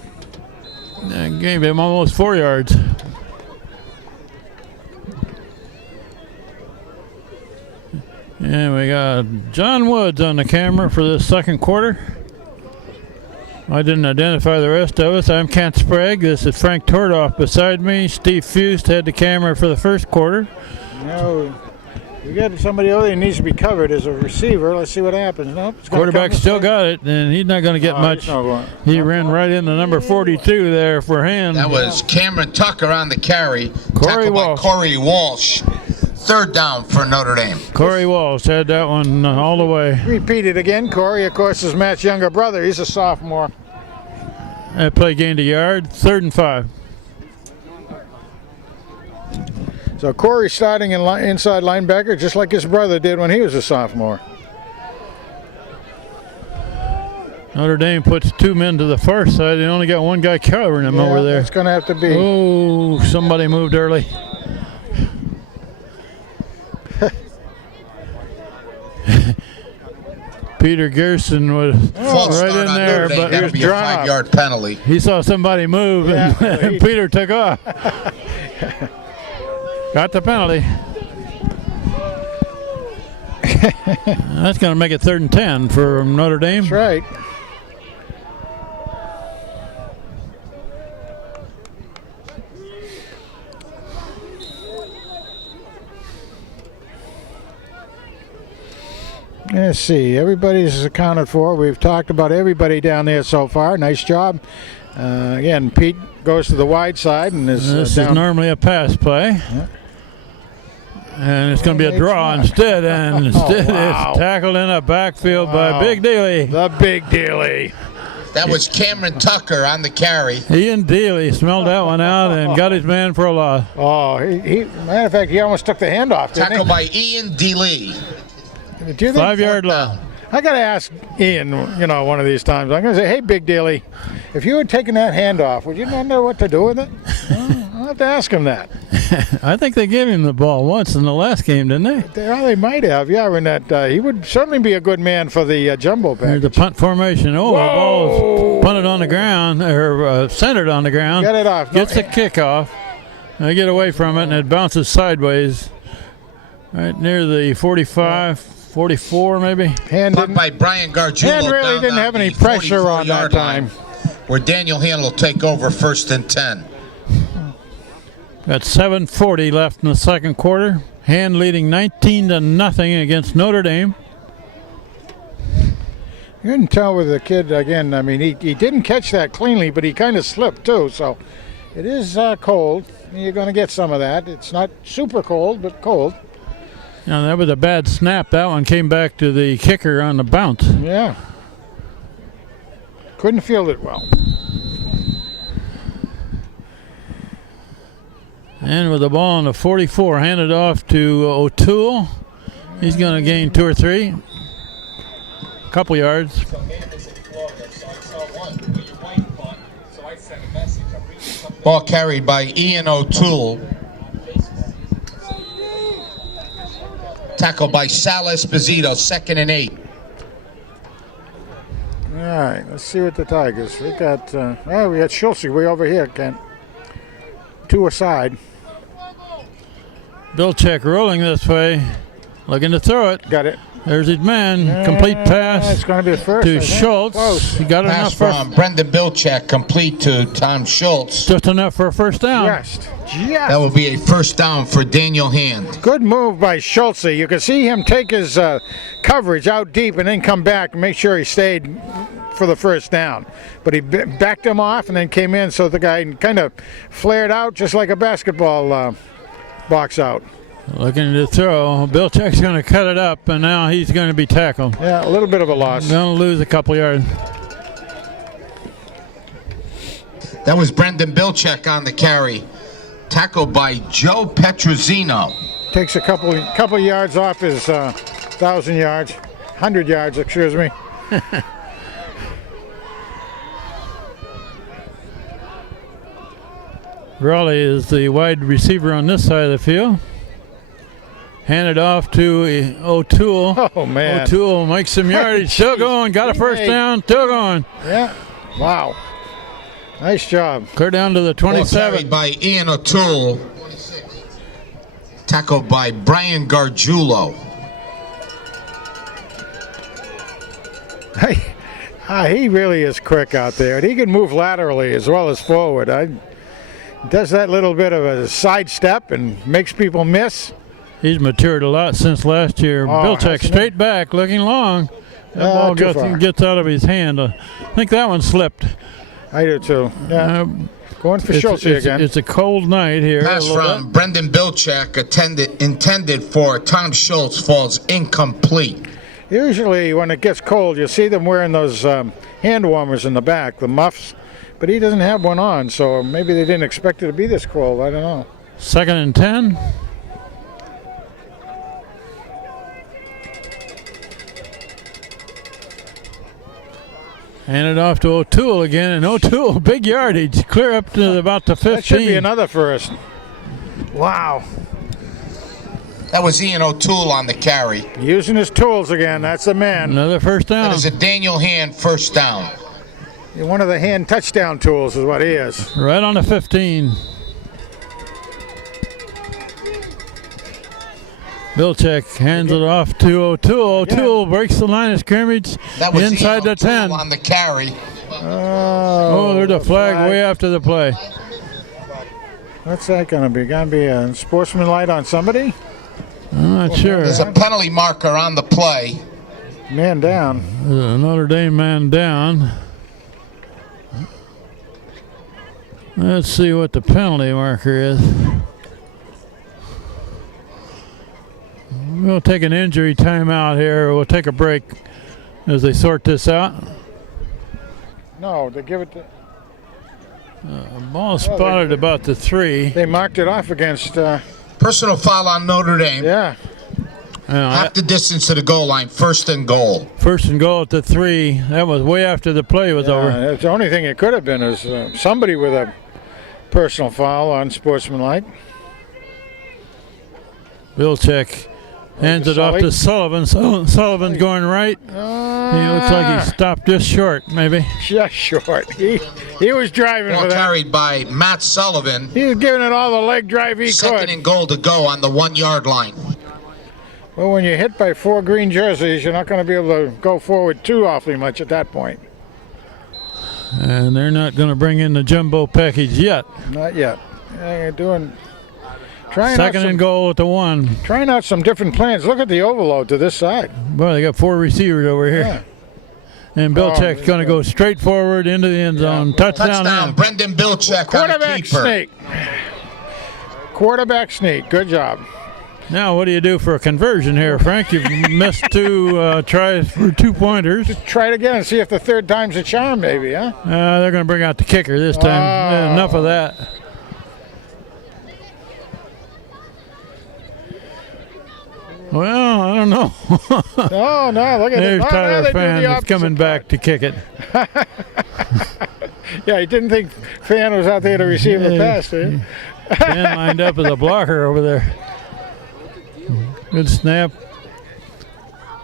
That gave him almost 4 yards. And we got John Woods on the camera for the second quarter. I didn't identify the rest of us. I'm Kent Sprague. This is Frank Tordoff beside me. Steve Fust had the camera for the first quarter. No, we got somebody over there who needs to be covered as a receiver. Let's see what happens. Nope, quarterback still got it, and he's not going to get much. He ran right into number 42 there for hand. That was Cameron Tucker on the carry. Corey Walsh. By Corey Walsh. 3rd down for Notre Dame. Corey Walsh had that one all the way. Repeat it again. Corey, of course, is Matt's younger brother. He's a sophomore. That play gained a yard. 3rd and 5. So Corey starting inside linebacker just like his brother did when he was a sophomore. Notre Dame puts 2 men to the far side. They only got one guy covering him over there. It's going to have to be. Oh, somebody moved early. Peter Gerson was right in there, but he was drawn up. 5-yard penalty. He saw somebody move, and Peter took off. Got the penalty. That's going to make it 3rd and 10 for Notre Dame. That's right. Let's see. Everybody's accounted for. We've talked about everybody down there so far. Nice job. Again, Pete goes to the wide side and is this is normally a pass play. Yeah. And it's going to be a draw instead, and instead it's tackled in a backfield by Big Dealey. The Big Dealey. That was Cameron Tucker on the carry. Ian Dealey smelled that one out and got his man for a loss. Oh, matter of fact, he almost took the handoff. Tackled by Ian Dealey. 5-yard line. I got to ask Ian, one of these times. I'm going to say, hey, Big Dealey, if you had taken that handoff, would you not know what to do with it? I'll have to ask him that. I think they gave him the ball once in the last game, didn't they? They might have, yeah. When he would certainly be a good man for the jumbo package. There's the punt formation. Oh, the ball's punted on the ground, or centered on the ground. Get it off. Gets the kickoff. They get away from it, and it bounces sideways right near the 45, 44 maybe. Hand by Brian Gargiulo. Hand really didn't have any pressure on that time. Where Daniel Hand will take over 1st and 10. Got 7:40 left in the second quarter. Hand leading 19-0 against Notre Dame. You can tell with the kid, again, I mean, he didn't catch that cleanly, but he kind of slipped too, so it is cold. You're going to get some of that. It's not super cold, but cold. Now, that was a bad snap. That one came back to the kicker on the bounce. Yeah. Couldn't field it well. And with the ball on the 44, handed off to O'Toole. He's going to gain 2 or 3. Couple yards. Ball carried by Ian O'Toole. Tackled by Sal Esposito, 2nd and 8. All right, let's see what the Tigers. We got Schultz way over here, Kent. 2 aside. Bilchek rolling this way, looking to throw it. Got it. There's his man. Complete pass. It's going to be the first to Schultz. Close. He got Pass enough from Brendan Bilchek, complete to Tom Schultz. just enough for a first down. Just. That will be a first down for Daniel Hand. Good move by Schultz. You can see him take his coverage out deep and then come back and make sure he stayed for the first down. But he backed him off and then came in, so the guy kind of flared out just like a basketball box out. Looking to throw. Bilchek's going to cut it up, and now he's going to be tackled. Yeah, a little bit of a loss. Going to lose a couple yards. That was Brendan Bilchek on the carry. Tackled by Joe Petrosino. Takes a couple yards off his 1,000 yards. 100 yards, excuse me. Raleigh is the wide receiver on this side of the field. Handed off to O'Toole. Oh, man. O'Toole makes some yardage. Still going. Got a first down. Still going. Yeah. Wow. Nice job. Clear down to the 27. Carried by Ian O'Toole. Tackled by Brian Gargiulo. He really is quick out there. And he can move laterally as well as forward. Does that little bit of a sidestep and makes people miss. He's matured a lot since last year. Bilchek straight back, looking long. That ball gets out of his hand. I think that one slipped. I do too. Yeah. Going for Schultz again. It's a cold night here. Pass from Brendan Bilchek intended for Tom Schultz falls incomplete. Usually when it gets cold, you see them wearing those hand warmers in the back, the muffs. But he doesn't have one on, so maybe they didn't expect it to be this cold. I don't know. 2nd and 10. Handed off to O'Toole again, and O'Toole, big yardage, clear up to about the 15. That should be another first. Wow. That was Ian O'Toole on the carry. Using his tools again. That's the man. Another first down. That is a Daniel Hand first down. One of the hand touchdown tools is what he is. Right on the 15. Bilchek hands it off to O'Toole. O'Toole breaks the line of scrimmage That was inside Ian the 10. O'Toole on the carry. Oh, there's a flag way after the play. What's that going to be? Going to be a sportsmanlike on somebody? I'm not sure. There's a penalty marker on the play. Man down. There's a Notre Dame man down. Let's see what the penalty marker is. We'll take an injury timeout here. We'll take a break as they sort this out. No, they give it to... Ball spotted about the 3. They marked it off against... Personal foul on Notre Dame. Yeah. Half the distance to the goal line, 1st and goal. 1st and goal at the 3. That was way after the play was over. The only thing it could have been is somebody with a personal foul on sportsmanlike. Bilchek hands it off to Sullivan. Sullivan's going right. He looks like he stopped just short, maybe. Just short. He was driving Ball for that. carried by Matt Sullivan. He was giving it all the leg drive he could. 2nd and goal to go on the 1 yard line. Well, when you're hit by 4 green jerseys, you're not going to be able to go forward too awfully much at that point. And they're not going to bring in the jumbo package yet. Not yet. You're doing... 2nd and goal at the 1. Trying out some different plans. Look at the overload to this side. Well, they got 4 receivers over here. Yeah. And Bilchek's going to go straight forward into the end zone. Touchdown. Brendan Bilchek. Quarterback sneak. Quarterback sneak. Good job. Now, what do you do for a conversion here, Frank? You've missed 2 tries for 2-pointers. Try it again and see if the 3rd time's a charm, maybe, huh? They're going to bring out the kicker this time. Enough of that. Well, I don't know. Oh, no, look at There's it. Oh, Tyler no, they do Fan the that's coming opposite back to kick it. Yeah, he didn't think Fan was out there to receive the pass, did he? Fan lined up as a blocker over there. Good snap.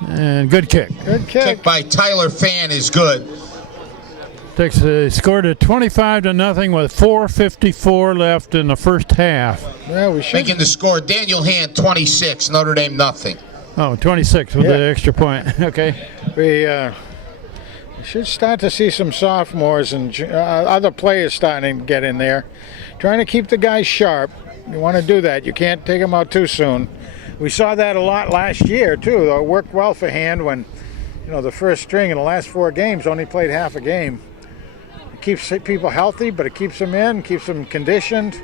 And good kick. Good kick. Kick by Tyler Fan is good. Scored it 25-0 with 4:54 left in the first half. Well, we should. Making the score, Daniel Hand 26, Notre Dame nothing. Oh, 26 with the extra point. Okay. We should start to see some sophomores and other players starting to get in there. Trying to keep the guys sharp. You want to do that. You can't take them out too soon. We saw that a lot last year, too, though. It worked well for Hand when, the first string in the last 4 games only played half a game. It keeps people healthy, but it keeps them in, keeps them conditioned,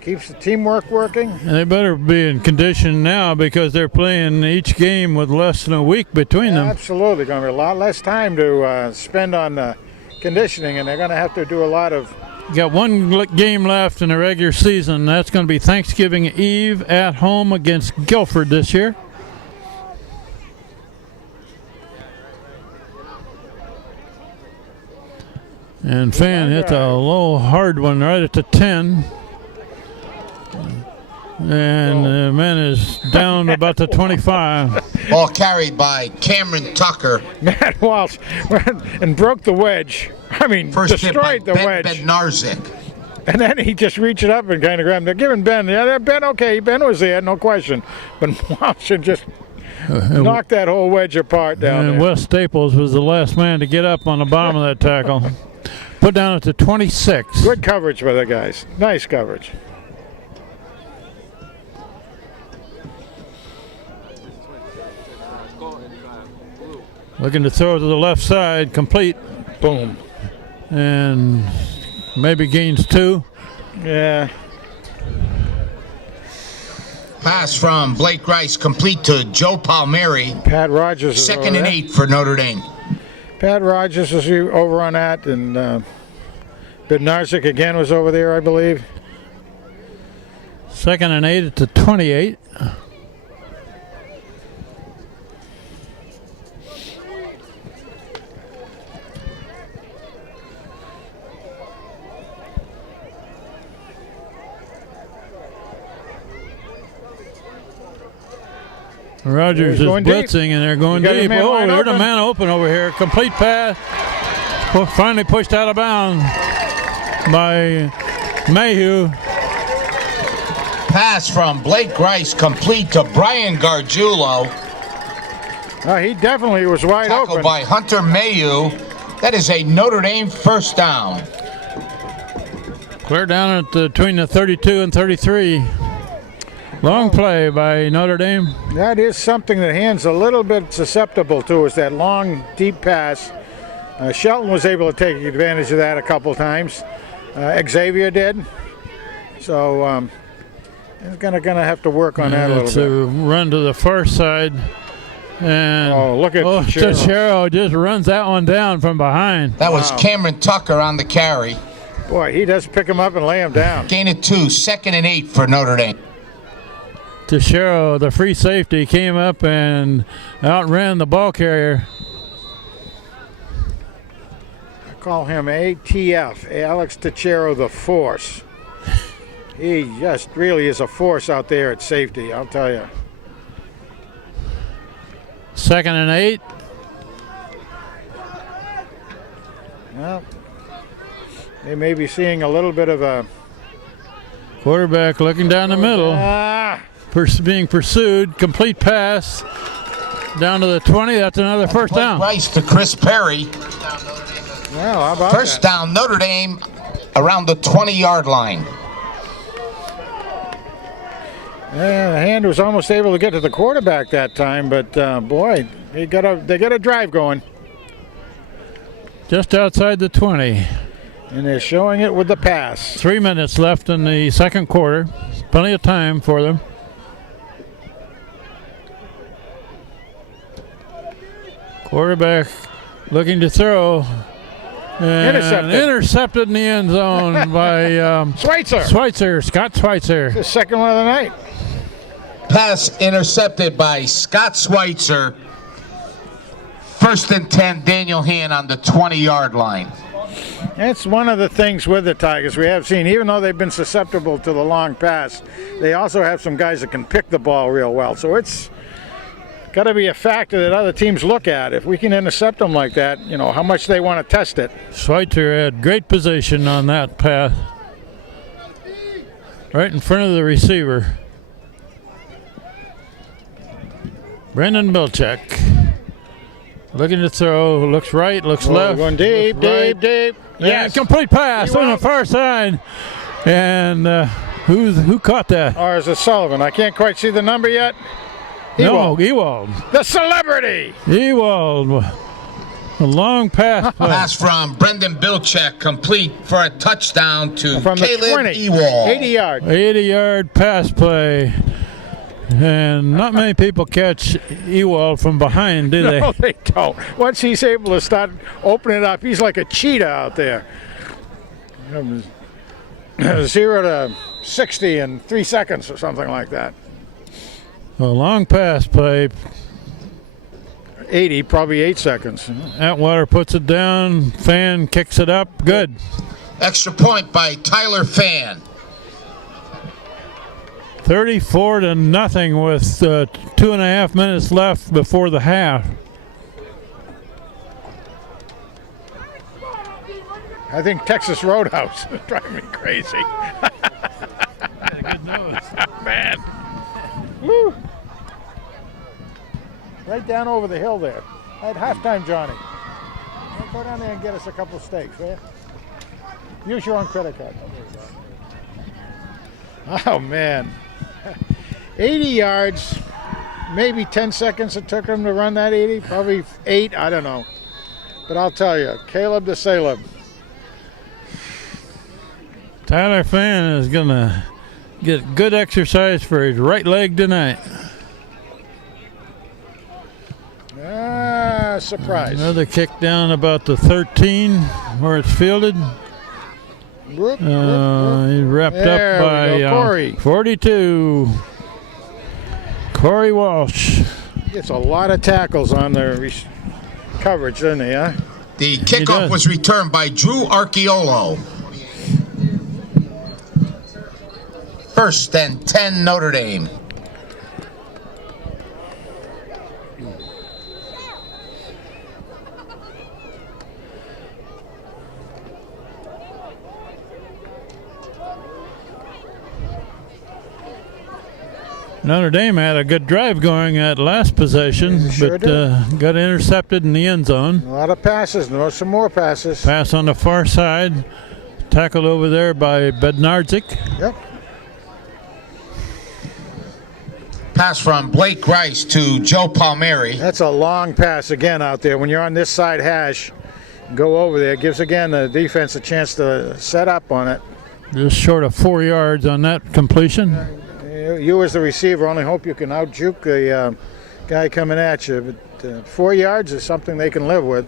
keeps the teamwork working. And they better be in condition now because they're playing each game with less than a week between them. Absolutely. Going to be a lot less time to spend on conditioning, and they're going to have to do a lot of. Got one game left in the regular season. That's going to be Thanksgiving Eve at home against Guilford this year. And Fan hits a low, hard one right at the 10. And the man is down about the 25. Ball carried by Cameron Tucker. Matt Walsh and broke the wedge. I mean, First hit by destroyed the Ben wedge. Bednarzik. And then he just reached up and kind of grabbed him. They're giving Ben. Yeah, Ben, okay. Ben was there, no question. But Walsh just knocked that whole wedge apart down And there. Wes Staples was the last man to get up on the bottom of that tackle. Put down at the 26. Good coverage by the guys. Nice coverage. Looking to throw to the left side, complete. Boom. And maybe gains 2. Yeah. Pass from Blake Rice complete to Joe Palmieri. Pat Rogers is Second over and there. 8 for Notre Dame. Pat Rogers is over on that, and Bednarzik again was over there, I believe. Second and 8 at the 28. Rogers is going deep. blitzing, and they're going You got a deep. man Oh, wide there's a open. man open over here. Complete pass. Well, finally pushed out of bounds by Mayhew. Pass from Blake Rice complete to Brian Gargiulo. He definitely was wide Tackled open. by Hunter Mayhew. That is a Notre Dame first down. Clear down at between the 32 and 33. Long play by Notre Dame. That is something that Hand's a little bit susceptible to, is that long, deep pass. Shelton was able to take advantage of that a couple times. Xavier did. So he's gonna have to work on that a little to run to the far side. And look at Teixeira. Teixeira just runs that one down from behind. That was Cameron Tucker on the carry. bit. Boy, he does pick him up and lay him down. Gain of 2, second and 8 for Notre Dame. Teixeira, the free safety, came up and outran the ball carrier. I call him ATF, Alex Teixeira, the Force. He just really is a force out there at safety, I'll tell you. Second and 8. Well, they may be seeing a little bit of a Quarterback looking down the middle. Being pursued. Complete pass down to the 20. That's another first down. Rice to Chris Perry. Well, how about First that? down, Notre Dame around the 20-yard line. Yeah, Hand was almost able to get to the quarterback that time, but boy, they got a drive going. Just outside the 20. And they're showing it with the pass. 3 minutes left in the second quarter. Plenty of time for them. Quarterback looking to throw. And intercepted in the end zone by Schweitzer. Scott Schweitzer. The second one of the night. Pass intercepted by Scott Schweitzer. 1st and 10, Daniel Hand on the 20-yard line. That's one of the things with the Tigers we have seen. Even though they've been susceptible to the long pass, they also have some guys that can pick the ball real well. So it's got to be a factor that other teams look at. If we can intercept them like that, you know, how much they want to test it. Schweitzer had great position on that pass. Right in front of the receiver. Brendan Bilchek. Looking to throw, looks right, looks left. Going deep, looks right. deep. Yeah, Yes. complete pass on the far side. And who caught that? Or is it Sullivan? I can't quite see the number yet. No, Ewald. The celebrity. Ewald. A long pass play. Pass from Brendan Bilchek, complete for a touchdown to From the Caleb 20, Ewald. 80 yards. 80-yard pass play. And not many people catch Ewald from behind, do they? No, they don't. Once he's able to start opening it up, he's like a cheetah out there. 0 to 60 in 3 seconds or something like that. A long pass play. 80, probably 8 seconds. Atwater puts it down. Fan kicks it up. Good. Extra point by Tyler Fan. 34-0 with 2.5 minutes left before the half. I think Texas Roadhouse is driving me crazy. Good nose. Man. Woo. Right down over the hill there. At halftime, Johnny. Go down there and get us a couple steaks, will you? Use your own credit card. Oh, man. 80 yards, maybe 10 seconds it took him to run that 80, probably 8, I don't know. But I'll tell you, Caleb the Caleb. Tyler Fan is going to get good exercise for his right leg tonight. Surprise. Another kick down about the 13 where it's fielded. Whoop, whoop, whoop. He wrapped There up by we go, Corey. 42. Corey Walsh. Gets a lot of tackles on the coverage, doesn't he, huh? The does. kickoff was returned by Drew Archeolo. 1st and 10, Notre Dame. Notre Dame had a good drive going at last possession, Sure but got intercepted in the end zone. A lot of passes, some more passes. Pass on the far side, tackled over there by Bednarczyk. Yep. Pass from Blake Rice to Joe Palmieri. That's a long pass again out there. When you're on this side hash, go over there. Gives again the defense a chance to set up on it. Just short of 4 yards on that completion. You as the receiver only hope you can out-juke the guy coming at you. But 4 yards is something they can live with.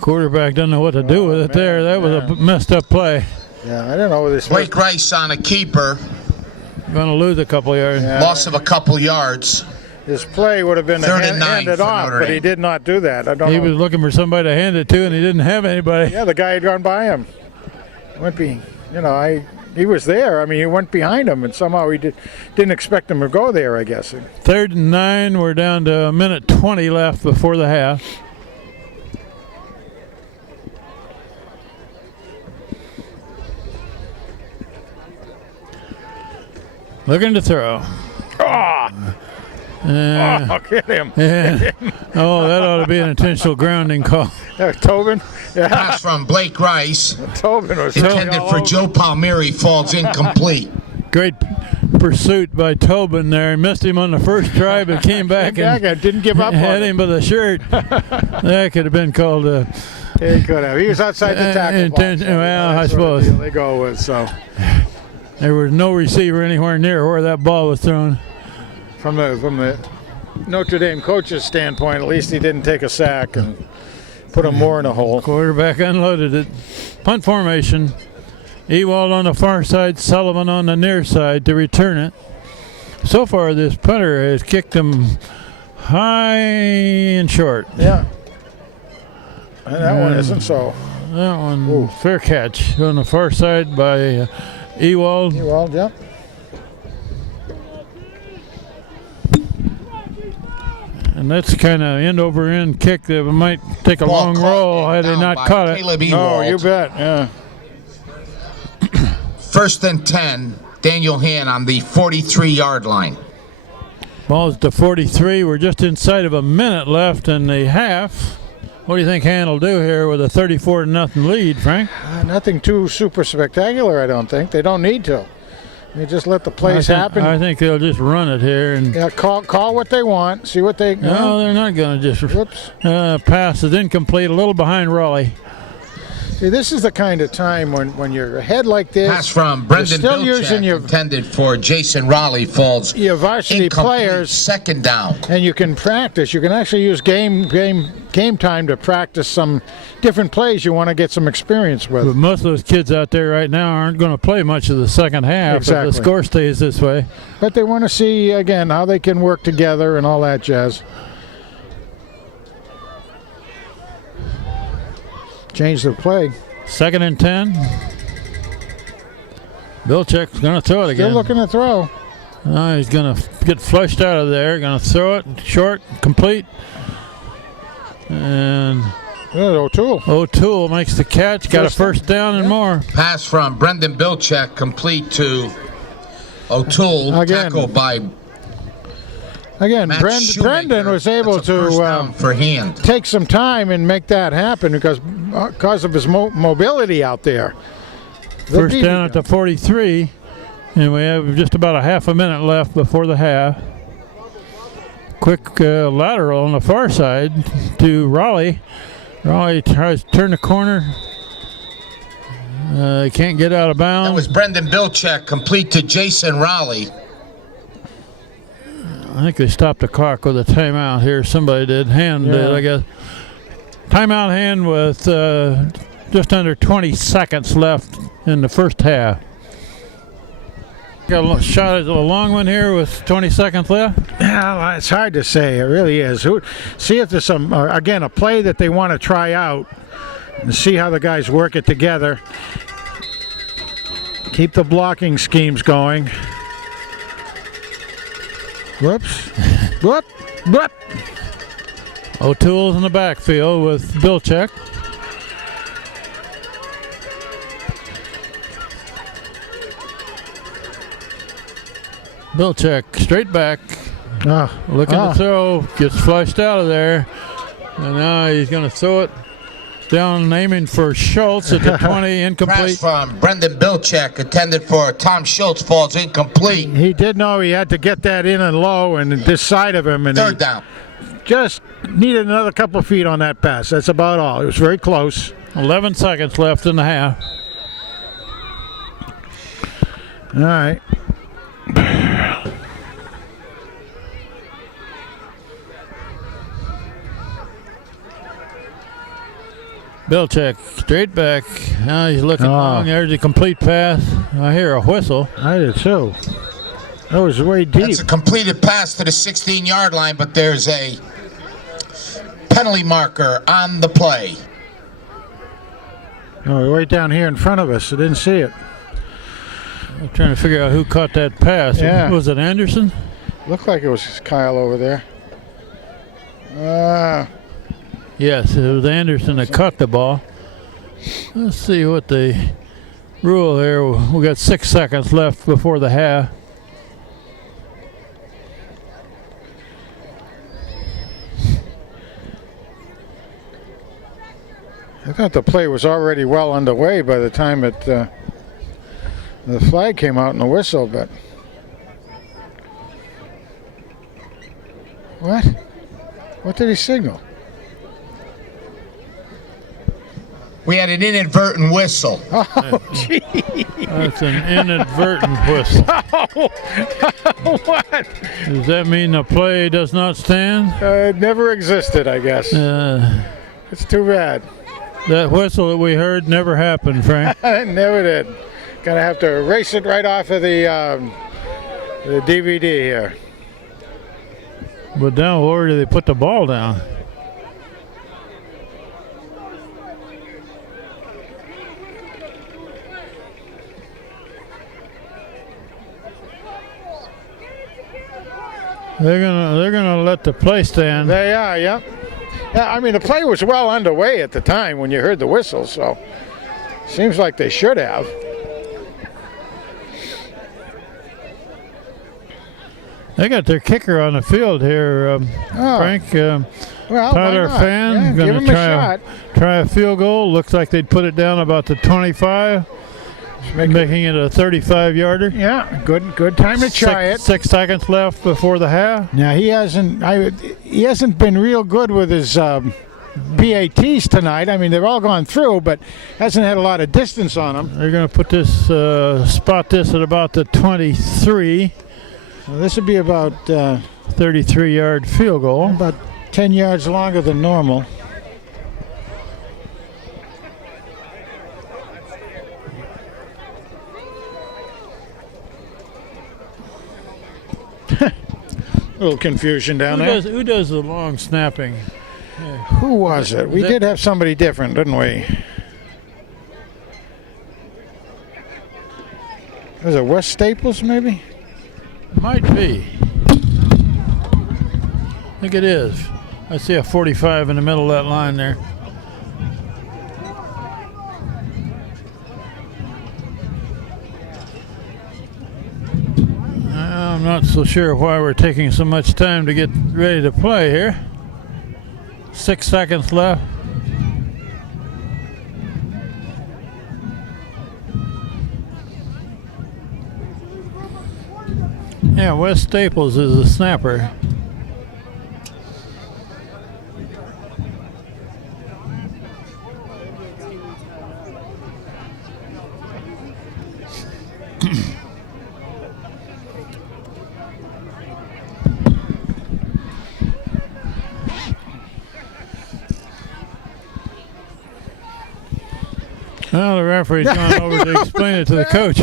Quarterback doesn't know what to do with it there. That was a messed up play. Yeah, I don't know whether this Blake Rice on a keeper. Going to lose a couple yards. Loss of a couple yards. His play would have been to 3rd and 9 hand it for off, Notre but he Dame. did not do that. I don't He know. was looking for somebody to hand it to, and he didn't have anybody. Yeah, the guy had gone by him. He was there. I mean, he went behind him, and somehow he didn't expect him to go there, I guess. 3rd and 9. We're down to 1:20 left before the half. Looking to throw. Get him. Yeah. Oh, that ought to be an intentional grounding call. Tobin? Yeah, Pass from Blake Rice. Tobin was Intended all for over. Joe Palmieri, falls incomplete. Great pursuit by Tobin there. Missed him on the first try, but came back and didn't give up had on him by the shirt. That could have been called a He could have. He was outside the tackle box. Well, I That's sort of suppose. deal they go with, so. There was no receiver anywhere near where that ball was thrown. From the Notre Dame coach's standpoint, at least he didn't take a sack. And put him more in a hole. Quarterback unloaded it. Punt formation. Ewald on the far side, Sullivan on the near side to return it. So far, this punter has kicked them high and short. Yeah. And that one isn't so. That one, Ooh. fair catch on the far side by Ewald. Ewald, yeah. And that's kind of end over end kick that might take a Ball long caught roll had they down not by caught it. Caleb Oh, Ewald. you bet. Yeah. 1st and 10. Daniel Hand on the 43-yard line. Ball's to 43. We're just inside of a minute left in the half. What do you think Hand will do here with a 34-0 lead, Frank? Nothing too super spectacular, I don't think. They don't need to. They just let the plays happen. I think they'll just run it here. And Yeah, call what they want. See what they. no, they're not going to just Whoops. pass it incomplete, a little behind Raleigh. See, this is the kind of time when you're ahead like this. Pass from Brendan still using Bilchak, your- intended for Jason Raleigh, falls Your varsity incomplete. players, 2nd down. and you can practice. You can actually use game time to practice some different plays you want to get some experience But with. most of those kids out there right now aren't going to play much of the second half Exactly. if the score stays this way. But they want to see again how they can work together and all that jazz. Change the play. 2nd and 10. Bilchek's going to throw it Still again. looking to throw. He's going to get flushed out of there. Going to throw it short, complete. And O'Toole. O'Toole makes the catch. Got a first down and more. Pass from Brendan Bilchak, complete to O'Toole. Again. Tackled by Again, Matt Shoemaker. Brendan was able That's a first to down for Hand. take some time and make that happen because of his mobility out there. First down at the 43. And we have just about a half a minute left before the half. Quick lateral on the far side to Raleigh. Raleigh tries to turn the corner. Can't get out of bounds. That was Brendan Bilchak, complete to Jason Raleigh. I think they stopped the clock with a timeout here. Somebody did. Hand did, I guess. Timeout Hand with just under 20 seconds left in the first half. Got a shot at a long one here with 20 seconds left. Yeah, it's hard to say. It really is. See if there's some, again, a play that they want to try out and see how the guys work it together. Keep the blocking schemes going. Whoops. Whoop. Whoop. O'Toole's in the backfield with Bilchek. Bilchek straight back, looking to throw, gets flushed out of there, and now he's going to throw it down, aiming for Schultz at the 20, incomplete. Pass from Brendan Bilchak, intended for Tom Schultz, falls incomplete. He did know he had to get that in and low and this side of him, and 3rd he down. just needed another couple of feet on that pass. That's about all. It was very close. 11 seconds left in the half. All right. Bilchek straight back. Now he's looking long. There's a complete pass. I hear a whistle. I did too. That was way deep. That's a completed pass to the 16-yard line, but there's a penalty marker on the play. Oh, right down here in front of us. I didn't see it. I'm trying to figure out who caught that pass. Yeah. Was it Anderson? Looked like it was Kyle over there. Yes, it was Anderson that caught the ball. Let's see what the rule here. We got 6 seconds left before the half. I thought the play was already well underway by the time the flag came out and the whistle, but what? What did he signal? We had an inadvertent whistle. Oh, gee. That's an inadvertent whistle. What? Does that mean the play does not stand? It never existed, I guess. It's too bad. That whistle that we heard never happened, Frank. It never did. Gonna have to erase it right off of the DVD here. But now where do they put the ball down? They're gonna let the play stand. They are, yep. Yeah, I mean the play was well underway at the time when you heard the whistle, so seems like they should have. They got their kicker on the field here, Frank. Well, Tyler why not? Fan Yeah, give going him to a shot. try a field goal. Looks like they'd put it down about the 25, making it a 35-yarder. Yeah, good time to try it. 6 seconds left before the half. Now he hasn't been real good with his PATs tonight. I mean they've all gone through, but hasn't had a lot of distance on them. They're going to put this spot this at about the 23. Well, this would be about 33-yard field goal. about 10 yards longer than normal. A little confusion down there. Who does the long snapping? Who was it? We did have somebody different, didn't we? Was it Wes Staples, maybe? Might be. I think it is. I see a 45 in the middle of that line there. I'm not so sure why we're taking so much time to get ready to play here. 6 seconds left. Yeah, Wes Staples is a snapper. Well, the referee's gone over to explain it to the coach.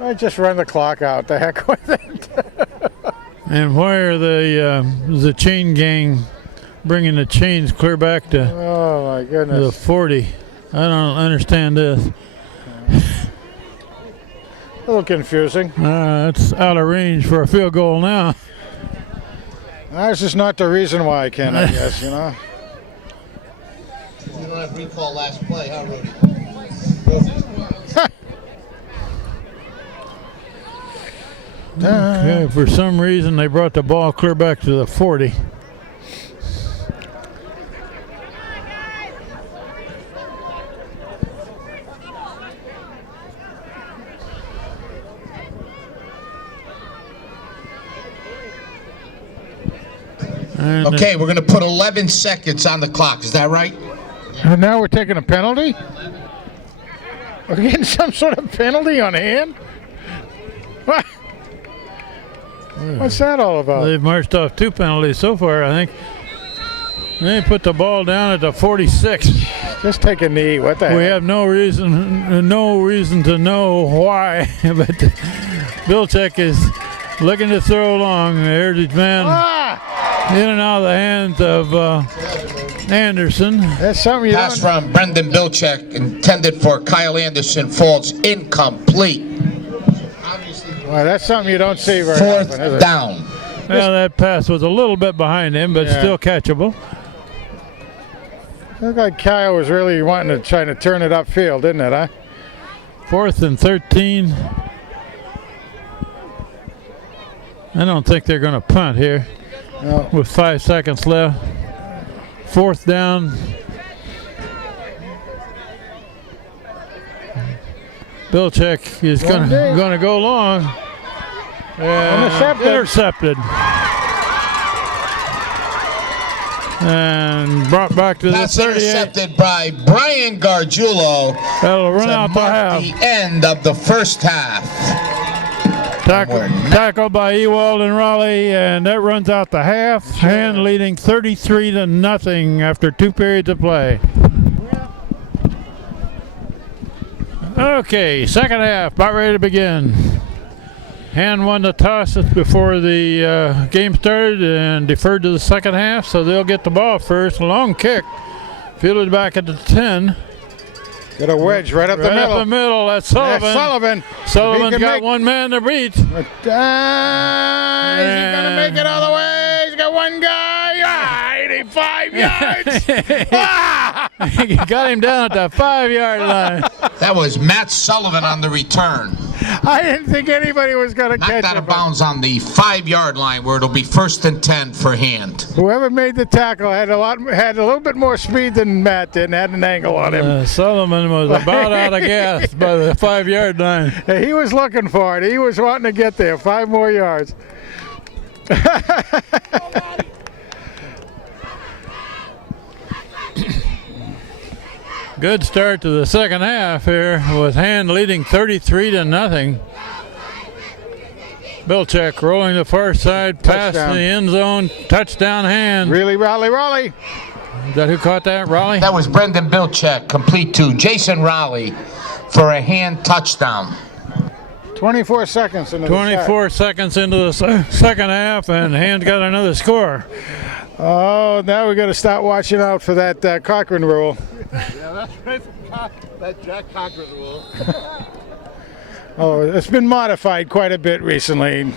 I just run the clock out. The heck with it. And why are the chain gang bringing the chains clear back to Oh my the goodness. 40? I don't understand this. A little confusing. It's out of range for a field goal now. That's just not the reason why, Ken, I guess, you know. You don't have recall last play, huh, Rudy? Okay, for some reason they brought the ball clear back to the 40. And Okay, we're going to put 11 seconds on the clock. Is that right? And now we're taking a penalty? We're getting some sort of penalty on hand? What? What's that all about? they've marched off 2 penalties so far, I think. They put the ball down at the 46. Just take a knee. What the We heck? have no reason to know why, but Bilchek is looking to throw long. There's his man in and out of the hands of Anderson. That's something you Pass don't... from Brendan Bilchek, intended for Kyle Anderson, falls incomplete. Well, that's something you don't see very Fourth often, is it? down. Well, that pass was a little bit behind him, but Yeah. still catchable. Looked like Kyle was really wanting to try to turn it upfield, didn't it, huh? 4th and 13. I don't think they're going to punt here No. with 5 seconds left. 4th down. Bilchek is going to go long. Intercepted. And brought back to Pass the 38. intercepted by Brian Gargiulo. That'll run To out the mark half. the end of the first half. Tackle by Ewald and Raleigh, and that runs out the half. Hand leading 33-0 after 2 periods of play. Okay, second half, about ready to begin. Hand won the toss before the game started and deferred to the second half, so they'll get the ball first. Long kick, fielded back at the 10. Got a wedge right up the middle. Right up the middle, that's Sullivan. That's Sullivan. Sullivan's got one man to beat. Is he going to make it all the way? He's got one guy. 85 yards. He got him down at the 5-yard line. That was Matt Sullivan on the return. I didn't think anybody was going to catch Knocked out him. of bounds on the 5-yard line where it'll be 1st and 10 for Hand. Whoever made the tackle had a little bit more speed than Matt did and had an angle on him. Sullivan was about out of gas by the 5-yard line. He was looking for it. He was wanting to get there. 5 more yards. Good start to the second half here with Hand leading 33-0. Bilchek rolling the far side, past the end zone, touchdown Hand. Really, Raleigh. Is that who caught that, Raleigh? That was Brendan Bilchek, complete to Jason Raleigh for a Hand touchdown. 24 seconds into 24 seconds into the second half, and Hand got another score. Oh, now we got to start watching out for that Cochran rule. Yeah, that's right. That Jack Cochran rule. Oh, it's been modified quite a bit recently.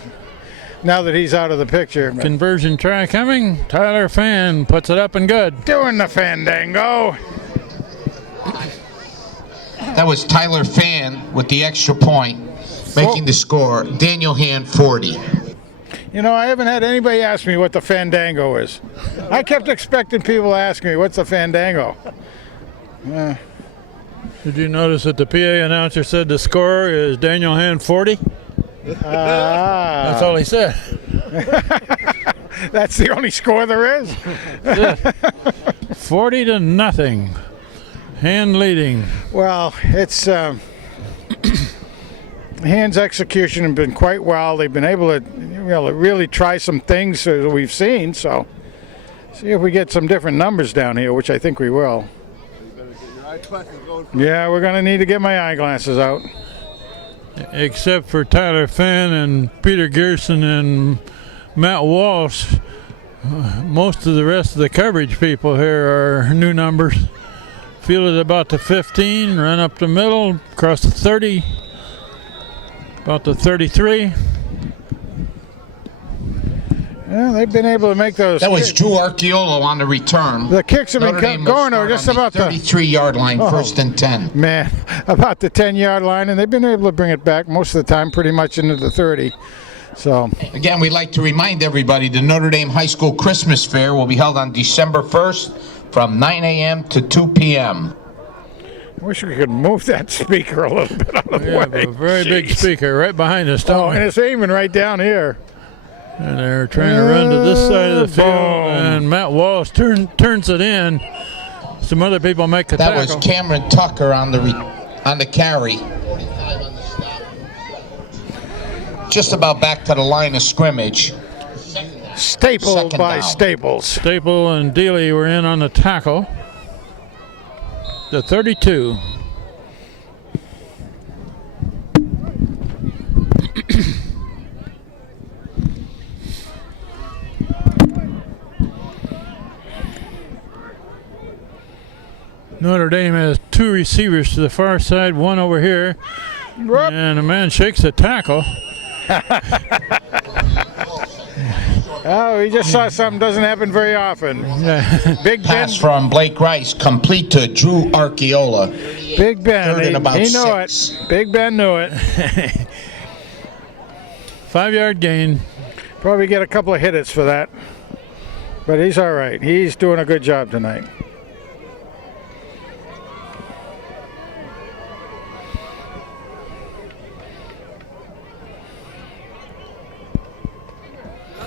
Now that he's out of the picture. Conversion try coming. Tyler Fan puts it up and good. Doing the fandango. That was Tyler Fan with the extra point, making the score. Daniel Hand 40. You know, I haven't had anybody ask me what the fandango is. I kept expecting people to ask me, what's the fandango? Did you notice that the PA announcer said the score is Daniel Hand 40? That's all he said. That's the only score there is? 40-0. Hand leading. Well, it's Hand's execution has been quite well. They've been able to really try some things that we've seen. So, see if we get some different numbers down here, which I think we will. Yeah, we're going to need to get my eyeglasses out. Except for Tyler Finn and Peter Gerson and Matt Walsh, most of the rest of the coverage people here are new numbers. Fielded about the 15, run up the middle, across the 30, about the 33. Yeah, they've been able to make those. That was Drew Archeolo on the return. The kicks have been going over just about the 33-yard line, 1st and 10. Man, about the 10-yard line, and they've been able to bring it back most of the time, pretty much into the 30. So again, we'd like to remind everybody the Notre Dame High School Christmas Fair will be held on December 1st from 9 a.m. to 2 p.m. I wish we could move that speaker a little bit out of the way. A very big speaker right behind us. Oh, and it's aiming right down here. And they're trying to run to this side of the field, and Matt Walsh turns it in. Some other people make the tackle. That was Cameron Tucker on the carry. Just about back to the line of scrimmage. Stapled by Staples. Staple and Dealey were in on the tackle. The 32. Notre Dame has 2 receivers to the far side, one over here. Whoop. And a man shakes the tackle. Oh, he just saw something doesn't happen very often. Big Pass Ben from Blake Rice, complete to Drew Archeolo. Big Ben, Third and about he knew 6. it. Big Ben knew it. 5-yard gain. Probably get a couple of hits for that. But he's all right. He's doing a good job tonight.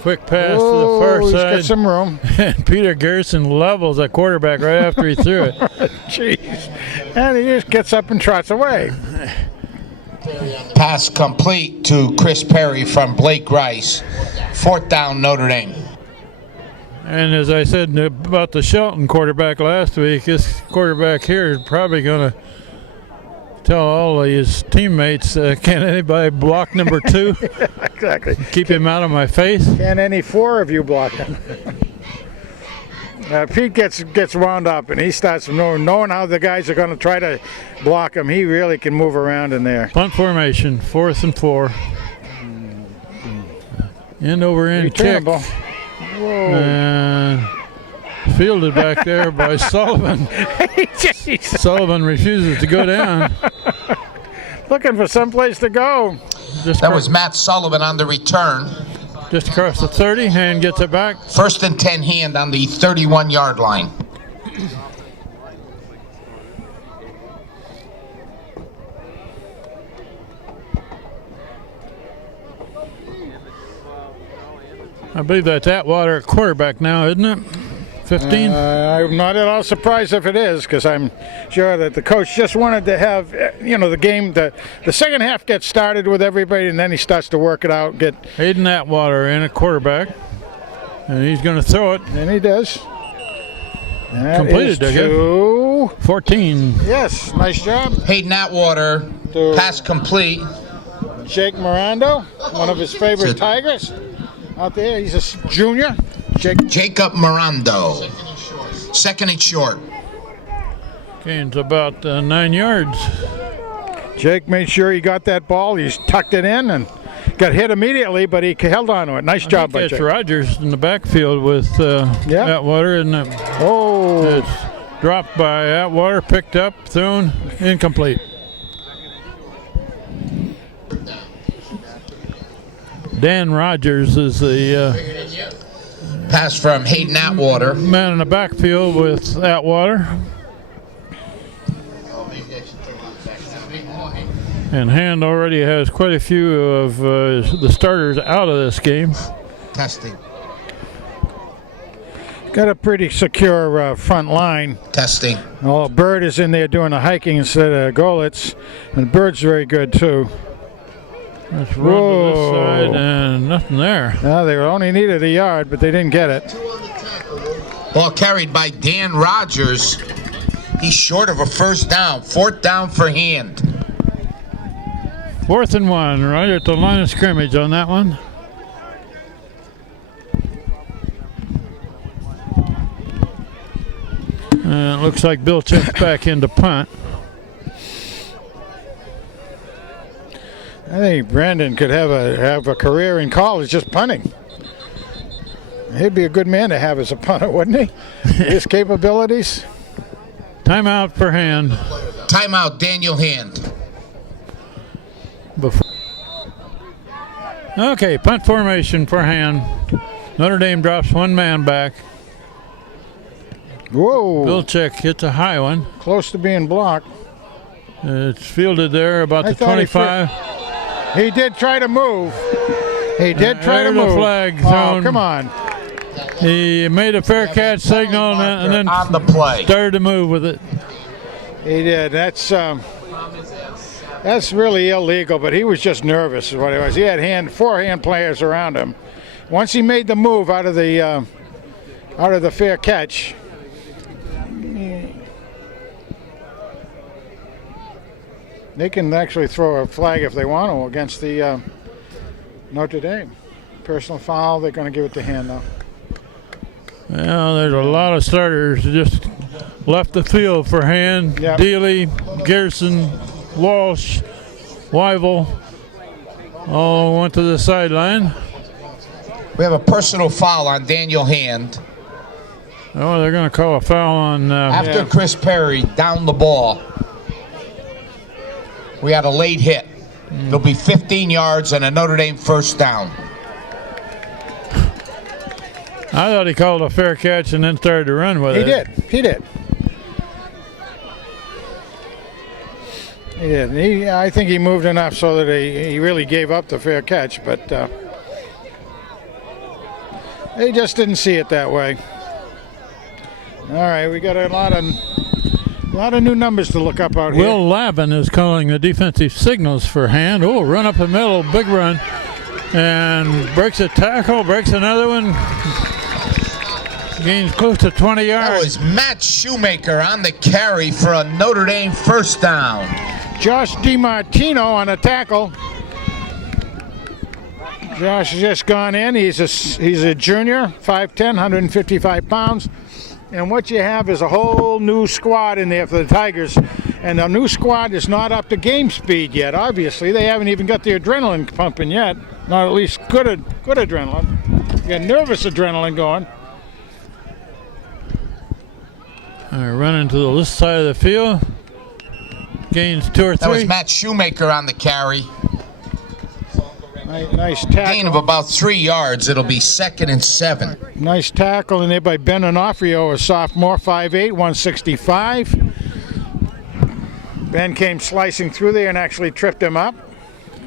Quick pass to the far he's side. got some room. And Peter Gerson levels a quarterback right after he threw it. Jeez. And he just gets up and trots away. Pass complete to Chris Perry from Blake Rice. 4th down, Notre Dame. And as I said about the Shelton quarterback last week, this quarterback here is probably going to tell all of his teammates, can anybody block number 2? Exactly. Keep him out of my face. Can any 4 of you block him? Pete gets wound up, and he starts knowing how the guys are going to try to block him. He really can move around in there. Punt formation, 4th and 4. End over end kick. Returnable. Whoa. And fielded back there by Sullivan. Sullivan refuses to go down. Looking for someplace to go. That was Matt Sullivan on the return. Just across the 30, and gets it back. 1st and 10 hand on the 31-yard line. I believe that's Atwater at quarterback now, isn't it? 15? I'm not at all surprised if it is, because I'm sure that the coach just wanted to have, the game, the second half gets started with everybody, and then he starts to work it out. Hayden Atwater in at quarterback, and he's going to throw it. And he does. That Completed, is to 14. Yes, nice job. Hayden Atwater, pass complete. Jake Mirando, one of his favorite Tigers out there. He's a junior. Jacob Mirando. 2nd and short. Gains about 9 yards. Jake made sure he got that ball. He's tucked it in and got hit immediately, but he held on to it. Nice job by Jake. It's Rogers in the backfield with Atwater, and it's dropped by Atwater, picked up, thrown, incomplete. Dan Rogers is the pass from Hayden Atwater. Man in the backfield with Atwater. And Hand already has quite a few of the starters out of this game. Testing. Got a pretty secure front line. Testing. Oh, Bird is in there doing the hiking instead of Golitz. And Bird's very good, too. Let's run to this side, and nothing there. No, they only needed a yard, but they didn't get it. Ball carried by Dan Rogers. He's short of a 1st down. 4th down for Hand. 4th and 1, right at the line of scrimmage on that one. And it looks like Bill checks back into punt. I think Brandon could have a career in college just punting. He'd be a good man to have as a punter, wouldn't he? His capabilities. Timeout for Hand. Timeout, Daniel Hand. Okay, punt formation for Hand. Notre Dame drops one man back. Whoa. Bilchek hits a high one. Close to being blocked. It's fielded there about the 25. He did try to move. He did try to move. The flag thrown. Oh, come on. He made a fair catch signal and then on the play started to move with it. He did. That's really illegal, but he was just nervous is what it was. He had 4 hand players around him. Once he made the move out of the fair catch, they can actually throw a flag if they want to against the Notre Dame. Personal foul, they're going to give it to Hand now. Well, there's a lot of starters just left the field for Hand. Yep. Dealey, Garrison, Walsh, Wyville all went to the sideline. We have a personal foul on Daniel Hand. Oh, they're going to call a foul on... After Chris Perry down the ball. We had a late hit. It'll be 15 yards and a Notre Dame 1st down. I thought he called a fair catch and then started to run with it. He did. I think he moved enough so that he really gave up the fair catch, but they just didn't see it that way. All right, we got a A lot of new numbers to look up out here. Will Lavin is calling the defensive signals for hand. Oh, run up the middle, big run. And breaks a tackle, breaks another one. Gains close to 20 yards. That was Matt Shoemaker on the carry for a Notre Dame first down. Josh DiMartino on a tackle. Josh has just gone in. He's a junior, 5'10", 155 pounds. And what you have is a whole new squad in there for the Tigers. And the new squad is not up to game speed yet, obviously. They haven't even got the adrenaline pumping yet. Not at least good adrenaline. You got nervous adrenaline going. Running to the left side of the field. Gains 2 or 3. That was Matt Shoemaker on the carry. Nice tackle. Gain of about 3 yards. It'll be 2nd and 7. Nice tackle in there by Ben Onofrio, a sophomore, 5'8", 165. Ben came slicing through there and actually tripped him up.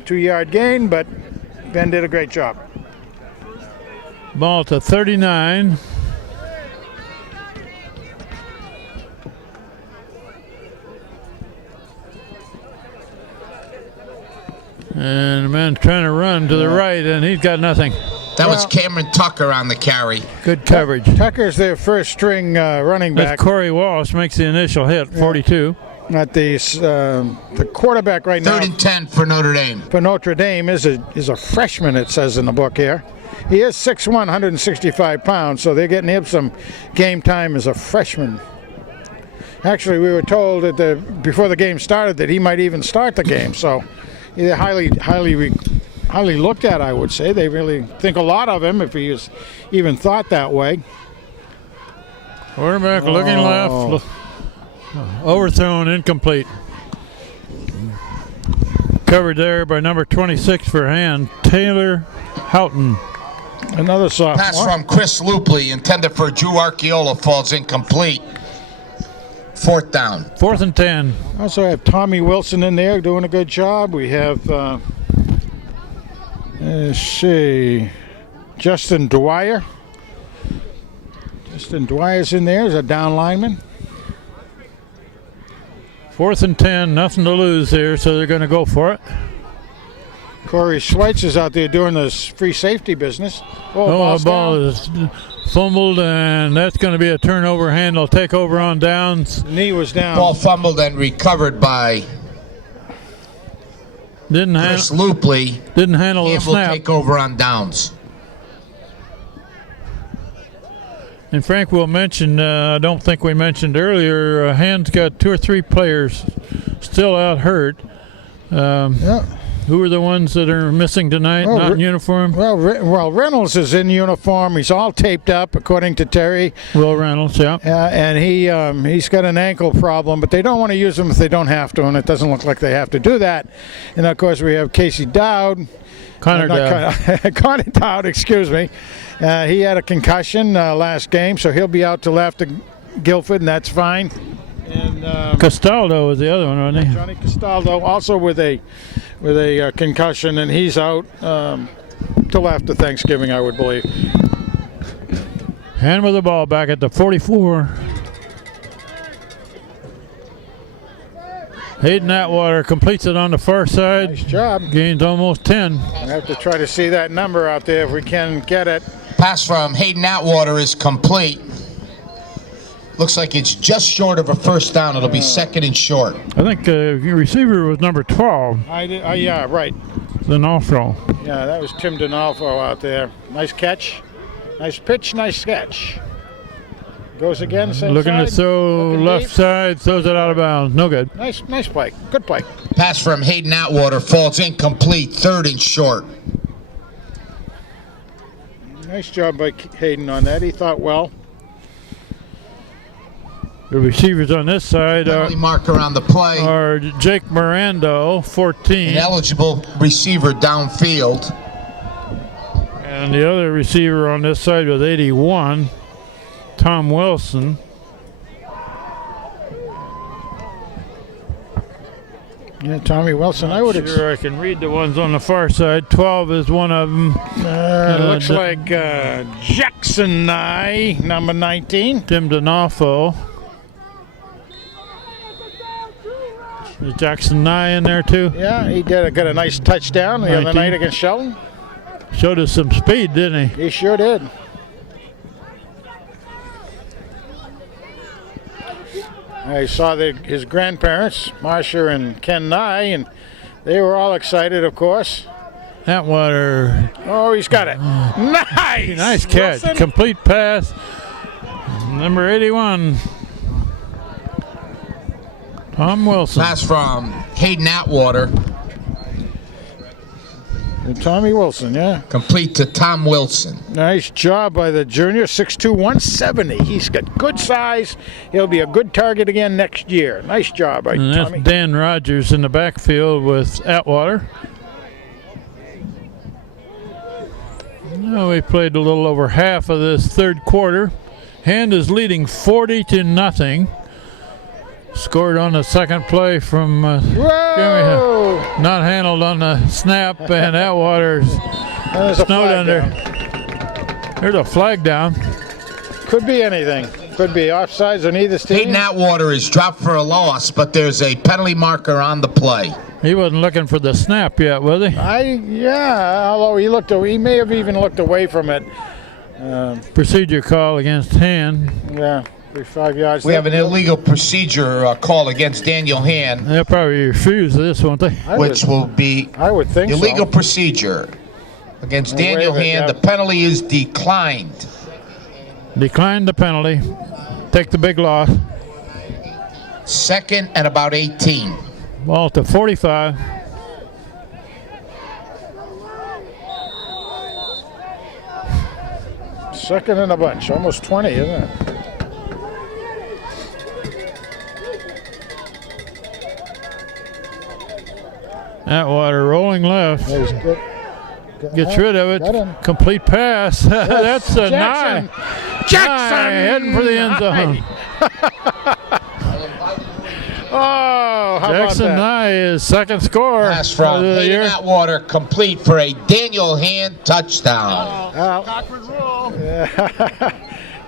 2-yard gain, but Ben did a great job. Ball to 39. And the man trying to run to the right, and he's got nothing. That was Cameron Tucker on the carry. Good coverage. Tucker's their first string running back. That's Corey Walsh makes the initial hit, 42. At the quarterback right now. 3rd and 10 for Notre Dame. For Notre Dame is a freshman, it says in the book here. He is 6'1", 165 pounds, so they're getting him some game time as a freshman. Actually, we were told that before the game started that he might even start the game, so they're highly looked at, I would say. They really think a lot of him if he is even thought that way. Quarterback looking left. Overthrown, incomplete. Covered there by number 26 for hand, Taylor Houghton. Another sophomore. Pass from Chris Lupley, intended for Drew Archiola, falls incomplete. 4th down. 4th and 10. Also have Tommy Wilson in there doing a good job. We have, let's see, Justin Dwyer. Justin Dwyer's in there as a down lineman. 4th and 10, nothing to lose here, so they're going to go for it. Corey Schweitz is out there doing this free safety business. The ball is fumbled, and that's going to be a turnover. Hand will take over on downs. Knee was down. Ball fumbled and recovered by Chris Lupley. Didn't handle the Hand will snap. take over on downs. And Frank will mention, I don't think we mentioned earlier, Hand's got 2 or 3 players still out hurt. Yeah. Who are the ones that are missing tonight, not in uniform? Well, Reynolds is in uniform. He's all taped up, according to Terry. Will Reynolds, yeah. And he's got an ankle problem, but they don't want to use him if they don't have to, and it doesn't look like they have to do that. And, of course, we have Casey Dowd. Connor Dowd. Connor Dowd, excuse me. He had a concussion last game, so he'll be out till after Guilford, and that's fine. And Castaldo was the other one, wasn't he? Johnny Castaldo also with a concussion, and he's out till after Thanksgiving, I would believe. Hand with the ball back at the 44. Hayden Atwater completes it on the far side. Nice job. Gains almost 10. I have to try to see that number out there if we can get it. Pass from Hayden Atwater is complete. Looks like it's just short of a first down. It'll be 2nd and short. I think the receiver was number 12. Yeah, right. D'Onofrio. Yeah, that was Tim D'Onofrio out there. Nice catch. Nice pitch, nice catch. Goes again, same Looking side. to throw Looking left deep. side, throws it out of bounds. No good. Nice play. Good play. Pass from Hayden Atwater falls incomplete. 3rd and short. Nice job by Hayden on that. He thought well. The receivers on this side Penalty marker on the play. are Jake Mirando, 14. An eligible receiver downfield. And the other receiver on this side was 81, Tom Wilson. Yeah, Tommy Wilson. I would Sure, I can read the ones on the far side. 12 is one of them. looks like Jackson Nye, number 19. Tim D'Onofrio. Is Jackson Nye in there too? Yeah, he got a nice touchdown the other 19. night against Shelton. Showed us some speed, didn't he? He sure did. I saw his grandparents, Marcia and Ken Nye, and they were all excited, of course. Atwater. Oh, he's got it. Nice! Nice catch. Wilson. Complete pass. Number 81. Tom Wilson. Pass from Hayden Atwater, And Tommy Wilson, yeah. complete to Tom Wilson. Nice job by the junior, 6'2", 170. He's got good size. He'll be a good target again next year. Nice job by And that's Tommy. Dan Rogers in the backfield with Atwater. Now we played a little over half of this third quarter. Hand is leading 40-0. Scored on the second play from Whoa! not handled on the snap, and Atwater's There's a snowed flag under. down. There's a flag down. Could be anything. Could be offsides on either team. Hayden Atwater is dropped for a loss, but there's a penalty marker on the play. He wasn't looking for the snap yet, was he? Yeah, although he may have even looked away from it. Procedure call against Hand. Yeah, 5 yards. We have an illegal procedure call against Daniel Hand, They'll probably refuse this, won't they? which will be I would think illegal so. procedure against We'll Daniel waive it, Hand. yeah. The penalty is declined. Decline the penalty. Take the big loss. Second and about 18. Ball to 45. Second in a bunch, almost 20, isn't it? Atwater rolling left. There's good. Gets rid of Got it. him. Complete pass. That's a Jackson. nine. Jackson! Heading for the end zone. Oh, how Jackson about that? Nye is second scorer Pass of from the Hayden year. Atwater, complete for a Daniel Hand touchdown.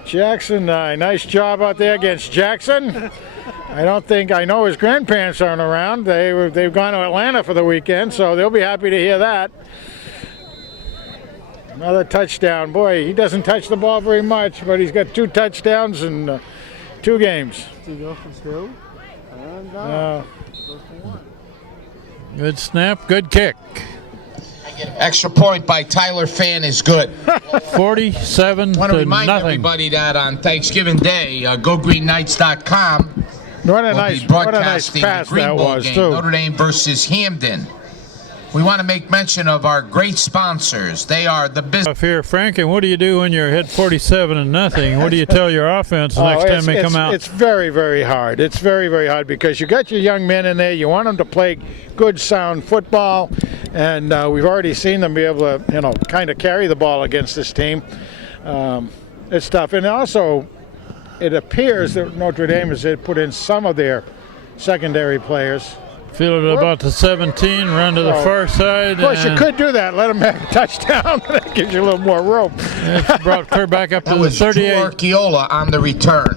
Jackson, nice job out there against Jackson. I know his grandparents aren't around. They've gone to Atlanta for the weekend, so they'll be happy to hear that. Another touchdown. Boy, he doesn't touch the ball very much, but he's got 2 touchdowns in 2 games. Good snap, good kick. Extra point by Tyler Fan is good. 47 I want to to remind nothing. everybody that on Thanksgiving Day, GoGreenKnights.com What a will nice, be what a nice broadcasting pass the Green that Bowl was, game, too. Notre Dame versus Hamden. We want to make mention of our great sponsors. They are the business. Up here, Frank, and what do you do when you're ahead 47-0? What do you tell your offense the next time they come out? It's very, very hard. It's very, very hard because you got your young men in there. You want them to play good, sound football, and we've already seen them be able to, kind of carry the ball against this team. It's tough, and also it appears that Notre Dame has put in some of their secondary players. Field it about the 17, run to the far side. Of course, you and could do that. Let them have a touchdown. That gives you a little more rope. It's brought clear back up to That the was Drew 38. Archiola on the return.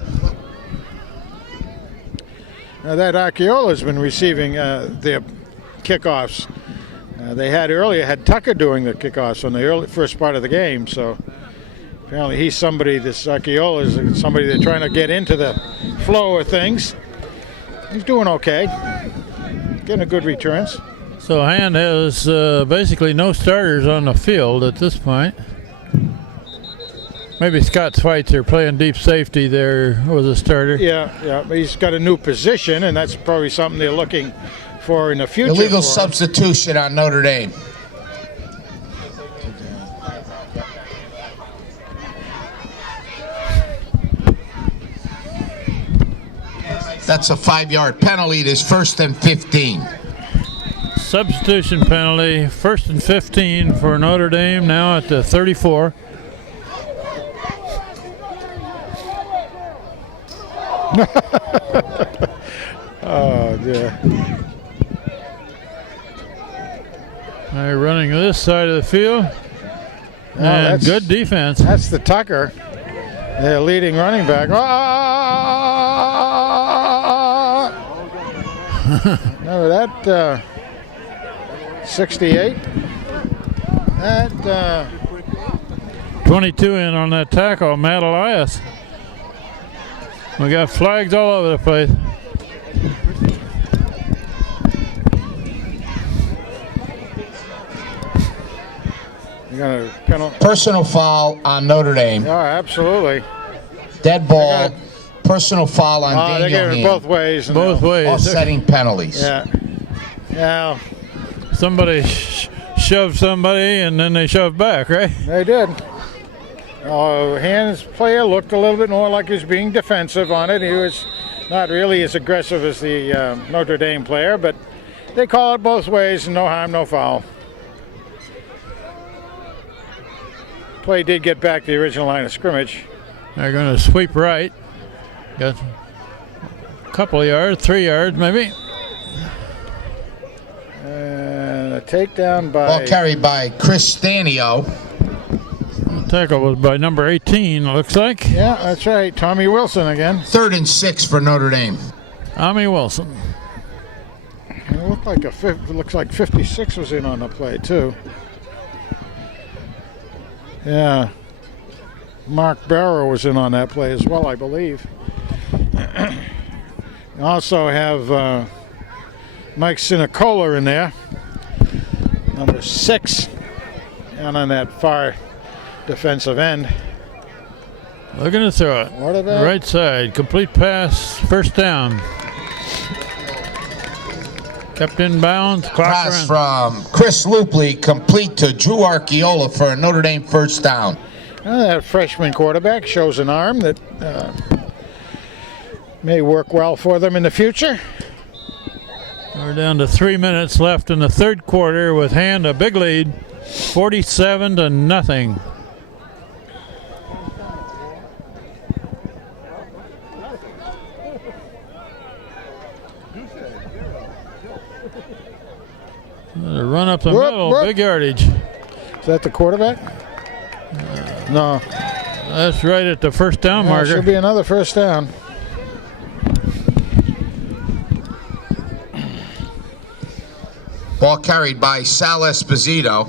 Now that Archeola's been receiving their kickoffs. They had Tucker doing the kickoffs on the first part of the game, so apparently he's somebody, this Archeola is somebody they're trying to get into the flow of things. He's doing okay. Getting a good returns. So Hand has basically no starters on the field at this point. Maybe Scott Schweitzer playing deep safety there was a starter. Yeah, but he's got a new position, and that's probably something they're looking for in the future. Illegal for him. substitution on Notre Dame. That's a 5-yard penalty. It is 1st and 15. Substitution penalty, 1st and 15 for Notre Dame, now at the 34. Oh, dear. They're running this side of the field. And that's- good defense. That's the Tucker, their leading running back. No, that 68. That 22 in on that tackle, Matt Elias. We got flags all over the place. you got a penalty. Personal foul on Notre Dame. Oh, absolutely. Dead ball. Personal foul on They Daniel gave it Hand. both ways. and Both ways. Offsetting penalties. Yeah. Yeah, Somebody shoved somebody and then they shoved back, right? they did. Hand's player looked a little bit more like he was being defensive on it. He was not really as aggressive as the Notre Dame player, but they call it both ways, and no harm, no foul. Play did get back to the original line of scrimmage. They're going to sweep right. Got a couple of yards, 3 yards maybe. And a takedown by... Ball carried by Chris Stanio. The tackle was by number 18, it looks like. Yeah, that's right. Tommy Wilson again. 3rd and 6 for Notre Dame. Tommy Wilson. It looked like it looks like 56 was in on the play too. Yeah. Mark Barrow was in on that play as well, I believe. You also have Mike Sinicola in there, number 6, and on that far defensive end. Looking to throw it. What about Right side, complete pass, first down. Kept in bounds. Pass from Chris Lupley, complete to Drew Archiola for a Notre Dame first down. That freshman quarterback shows an arm that may work well for them in the future. We're down to 3 minutes left in the third quarter with Hand a big lead, 47-0. Run up the middle, big yardage. Is that the quarterback? No. That's right at the first down marker. Should be another first down. Ball carried by Sal Esposito.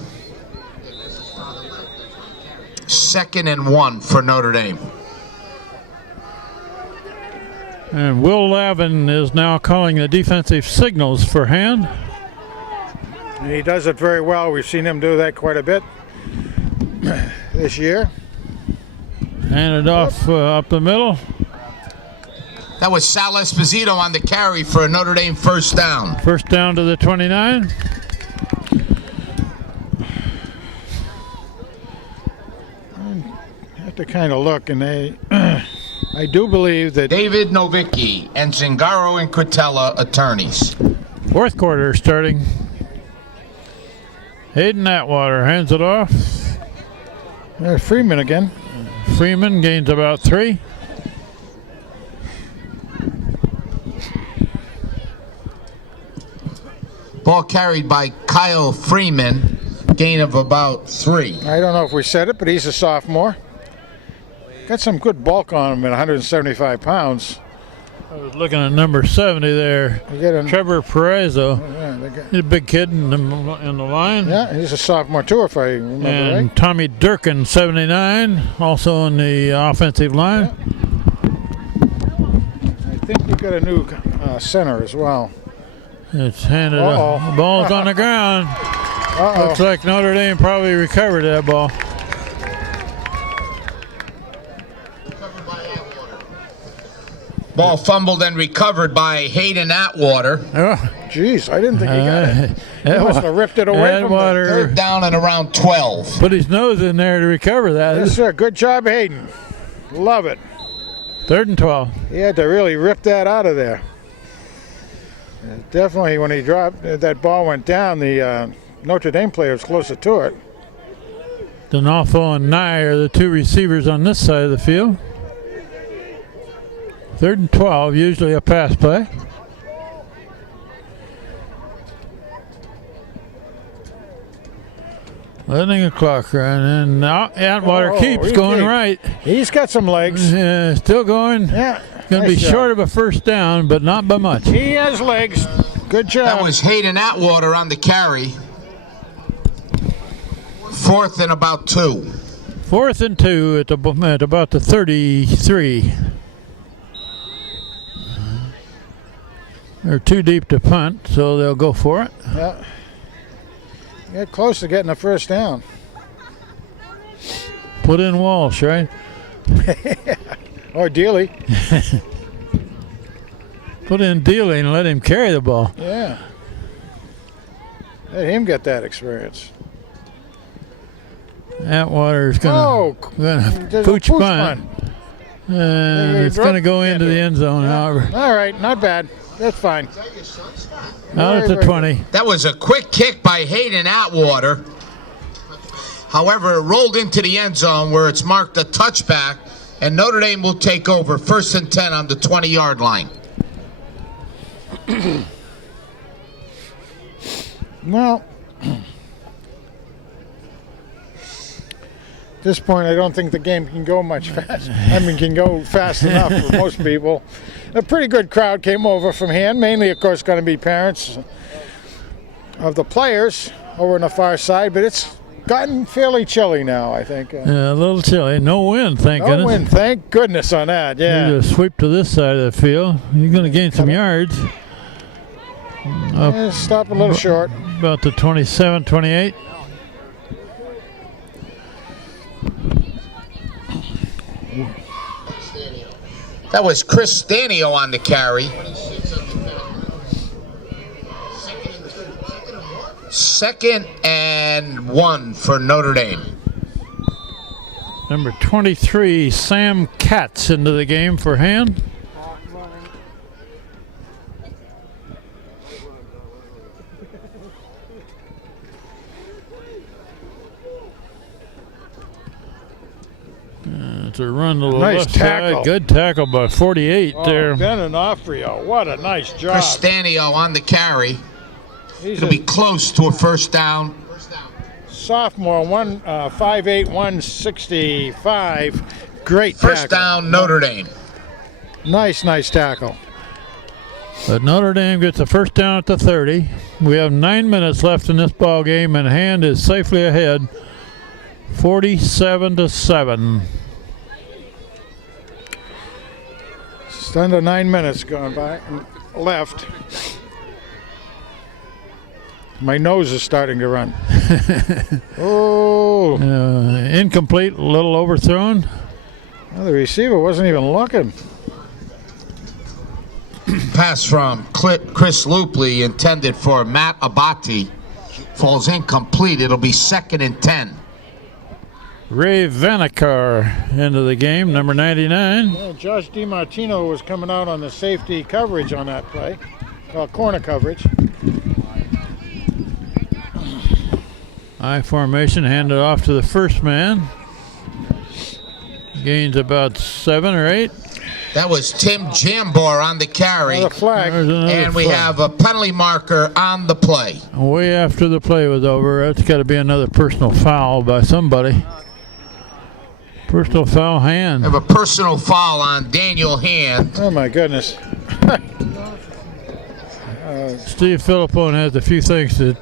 2nd and 1 for Notre Dame. And Will Lavin is now calling the defensive signals for Hand. He does it very well. We've seen him do that quite a bit this year. Handed off up the middle. That was Sal Esposito on the carry for a Notre Dame first down. First down to the 29. I have to kind of look, and I do believe that David Novicki and Zingaro and Cretella, attorneys. Fourth quarter starting. Hayden Atwater hands it off. There's Freeman again. Freeman gains about 3. Ball carried by Kyle Freeman, gain of about 3. I don't know if we said it, but he's a sophomore. Got some good bulk on him at 175 pounds. I was looking at number 70 there. Trevor Perezzo. He's a big kid in the line. Yeah, he's a sophomore too, if I remember and right. Tommy Durkin, 79, also in the offensive line. Yeah. I think we got a new center as well. It's handed up. The ball's on the ground. Looks like Notre Dame probably recovered that ball. Ball fumbled and recovered by Hayden Atwater. Oh, geez, I didn't think he got it. He must have ripped it away from Atwater. him. 3rd down and around 12. Put his nose in there to recover that. Yes, sir. Good job, Hayden. Love it. 3rd and 12. He had to really rip that out of there. Definitely, when he dropped, that ball went down, the Notre Dame player was closer to it. D'Onofrio and Nye are the two receivers on this side of the field. 3rd and 12, usually a pass play. Letting the clock run, and now Atwater keeps going right. He's got some legs. Still going. Yeah. Going to be short of a first down, but not by much. He has legs. Good job. That was Hayden Atwater on the carry. 4th and about 2. 4th and 2 at about the 33. They're too deep to punt, so they'll go for it. Yeah. Get close to getting a first down. Put in Walsh, right? Or Dealey. Put in Dealey and let him carry the ball. Yeah. Let him get that experience. Atwater's gonna pooch punt. It's gonna go into the end zone, however. All right, not bad. That's fine. Out at the 20. That was a quick kick by Hayden Atwater. However, it rolled into the end zone where it's marked a touchback, and Notre Dame will take over 1st and 10 on the 20-yard line. Well, at this point, I don't think the game can go much fast. I mean, can go fast enough for most people. A pretty good crowd came over from here, mainly, of course, going to be parents of the players over on the far side, but it's gotten fairly chilly now, I think. A little chilly. No wind, thank goodness. No wind, thank goodness on that, yeah. You just sweep to this side of the field. You're going to gain some yards. Stop a little short. About the 27, 28. That was Chris Stanio on the carry. 2nd and 1 for Notre Dame. Number 23, Sam Katz into the game for hand. To run to the nice left tackle. side. Good tackle by 48 there. Ben Onofrio, what a nice job. Chris Stanio on the carry. He's It'll be close to a first down. sophomore, 5'8", 165. Great First tackle. down, Notre Dame. Nice tackle. But Notre Dame gets a first down at the 30. We have 9 minutes left in this ball game, and Hand is safely ahead, 47-7. Just under 9 minutes gone by left. My nose is starting to run. Oh. Incomplete, a little overthrown. Well, the receiver wasn't even looking. Pass from Chris Lupley intended for Matt Abati. Falls incomplete. It'll be 2nd and 10. Ray Vanikar into the game, number 99. Well, Josh DiMartino was coming out on the safety coverage on that play. Corner coverage. I formation, handed off to the first man. Gains about 7 or 8. That was Tim Jambor on the carry. Another flag. And we have a penalty marker on the play. Way after the play was over, that's got to be another personal foul by somebody. Personal foul, Hand. We have a personal foul on Daniel Hand. Oh my goodness. Steve Philippone has a few things to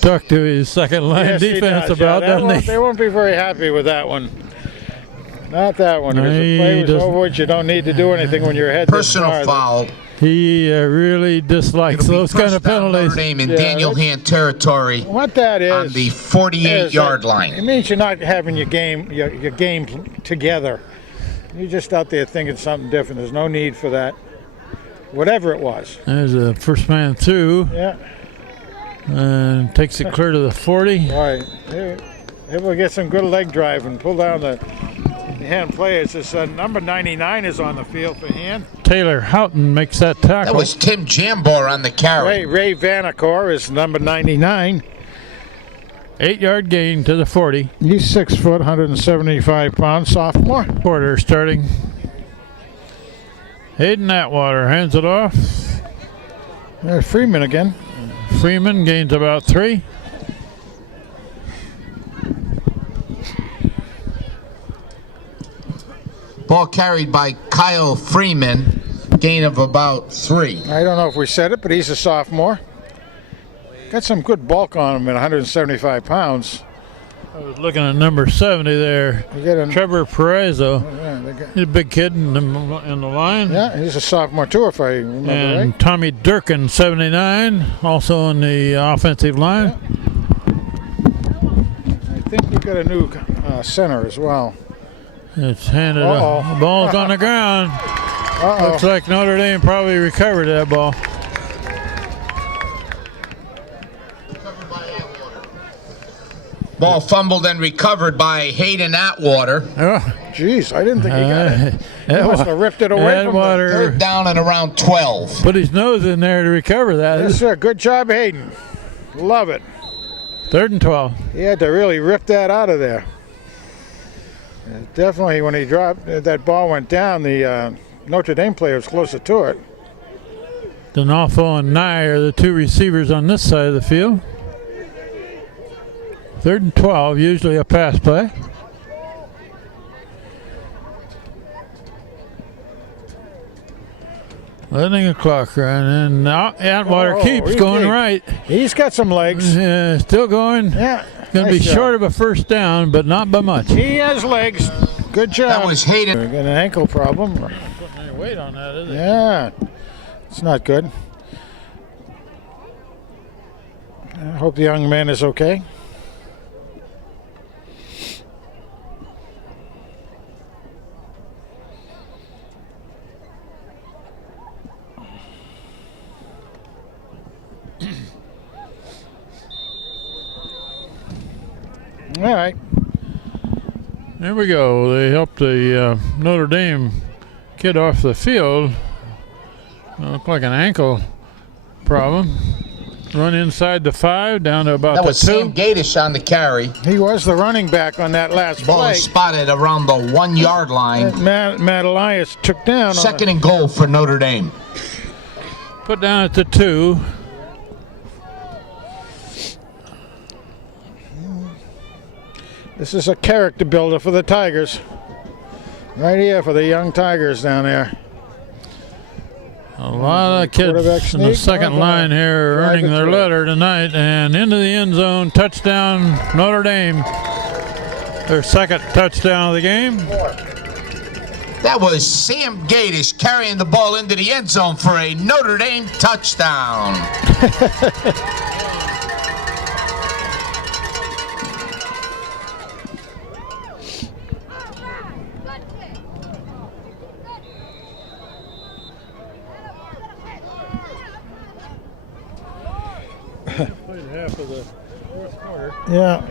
talk to his second line Yes, defense does, about, doesn't he? They won't be very happy with that one. Not that one. Because the play was over, you don't need to do anything when you're ahead. Personal foul. He really dislikes those kind of penalties. Notre Dame in Daniel Hand territory. What that is on the 48-yard line. It means you're not having your game together. You're just out there thinking something different. There's no need for that. Whatever it was. There's a first man through. Yeah. And takes it clear to the 40. All right. Able to get some good leg drive and pull down the Hand players. This number 99 is on the field for Hand. Taylor Houghton makes that tackle. That was Tim Jambor on the carry. Ray Vanikar is number 99. 8-yard gain to the 40. He's 6 foot, 175 pounds, sophomore. Porter starting. Hayden Atwater hands it off. There's Freeman again. Freeman gains about 3. Ball carried by Kyle Freeman. gain of about 3. I don't know if we said it, but he's a sophomore. Got some good bulk on him at 175 pounds. I was looking at number 70 there. Trevor Perezzo. He's a big kid in the line. Yeah, he's a sophomore too, if I remember and right. Tommy Durkin, 79, also in the offensive line. Yeah. I think we got a new center as well. It's handed up. The ball's on the ground. Looks like Notre Dame probably recovered that ball. Ball fumbled and recovered by Hayden Atwater. Oh, geez, I didn't think he got it. He must have ripped it away from him. Third down and around 12. Put his nose in there to recover that. Yes, sir. Good job, Hayden. Love it. 3rd and 12. He had to really rip that out of there. Definitely, when he dropped, that ball went down, the Notre Dame player was closer to it. D'Onofrio and Nye are the two receivers on this side of the field. 3rd and 12, usually a pass play. Letting the clock run, and Atwater keeps going right. He's got some legs. Still going. Yeah. Going to be short of a first down, but not by much. He has legs. Good job. That was Hayden. Got an ankle problem. Not putting any weight on that, is it? Yeah. It's not good. I hope the young man is okay. All right. There we go. They helped the Notre Dame kid off the field. Looked like an ankle problem. Run inside the 5, down to about that the was 2. Sam Gadish on the carry. He was the running back on that last Ball play. is spotted around the 1 yard line. Matt Elias took down. Second and goal for Notre Dame. Put down at the 2. This is a character builder for the Tigers. Right here for the young Tigers down there. A lot of kids in the second line here earning their letter tonight, and into the end zone, touchdown Notre Dame. Their second touchdown of the game. That was Sam Gadish carrying the ball into the end zone for a Notre Dame touchdown. Played half of the fourth quarter. Yeah,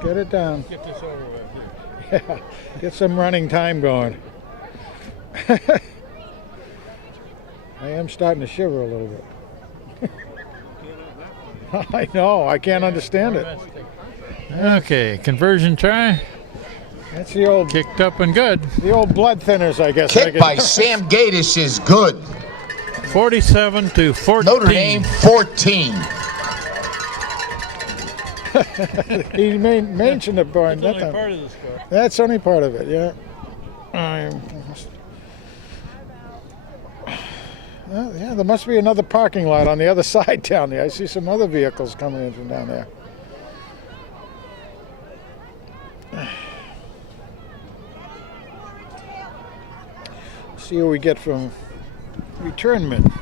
get it down. Get this over with. Yeah, get some running time going. I am starting to shiver a little bit. I know, I can't understand it. Okay, conversion try. That's the old Kicked up and good. the old blood thinners, I guess. Kick by Sam Gadish is good. 47 to 14. Notre Dame 14. He mentioned it, Brian. That's only part of the score. That's only part of it, yeah. Yeah, there must be another parking lot on the other side down there. I see some other vehicles coming in from down there. See what we get from return men.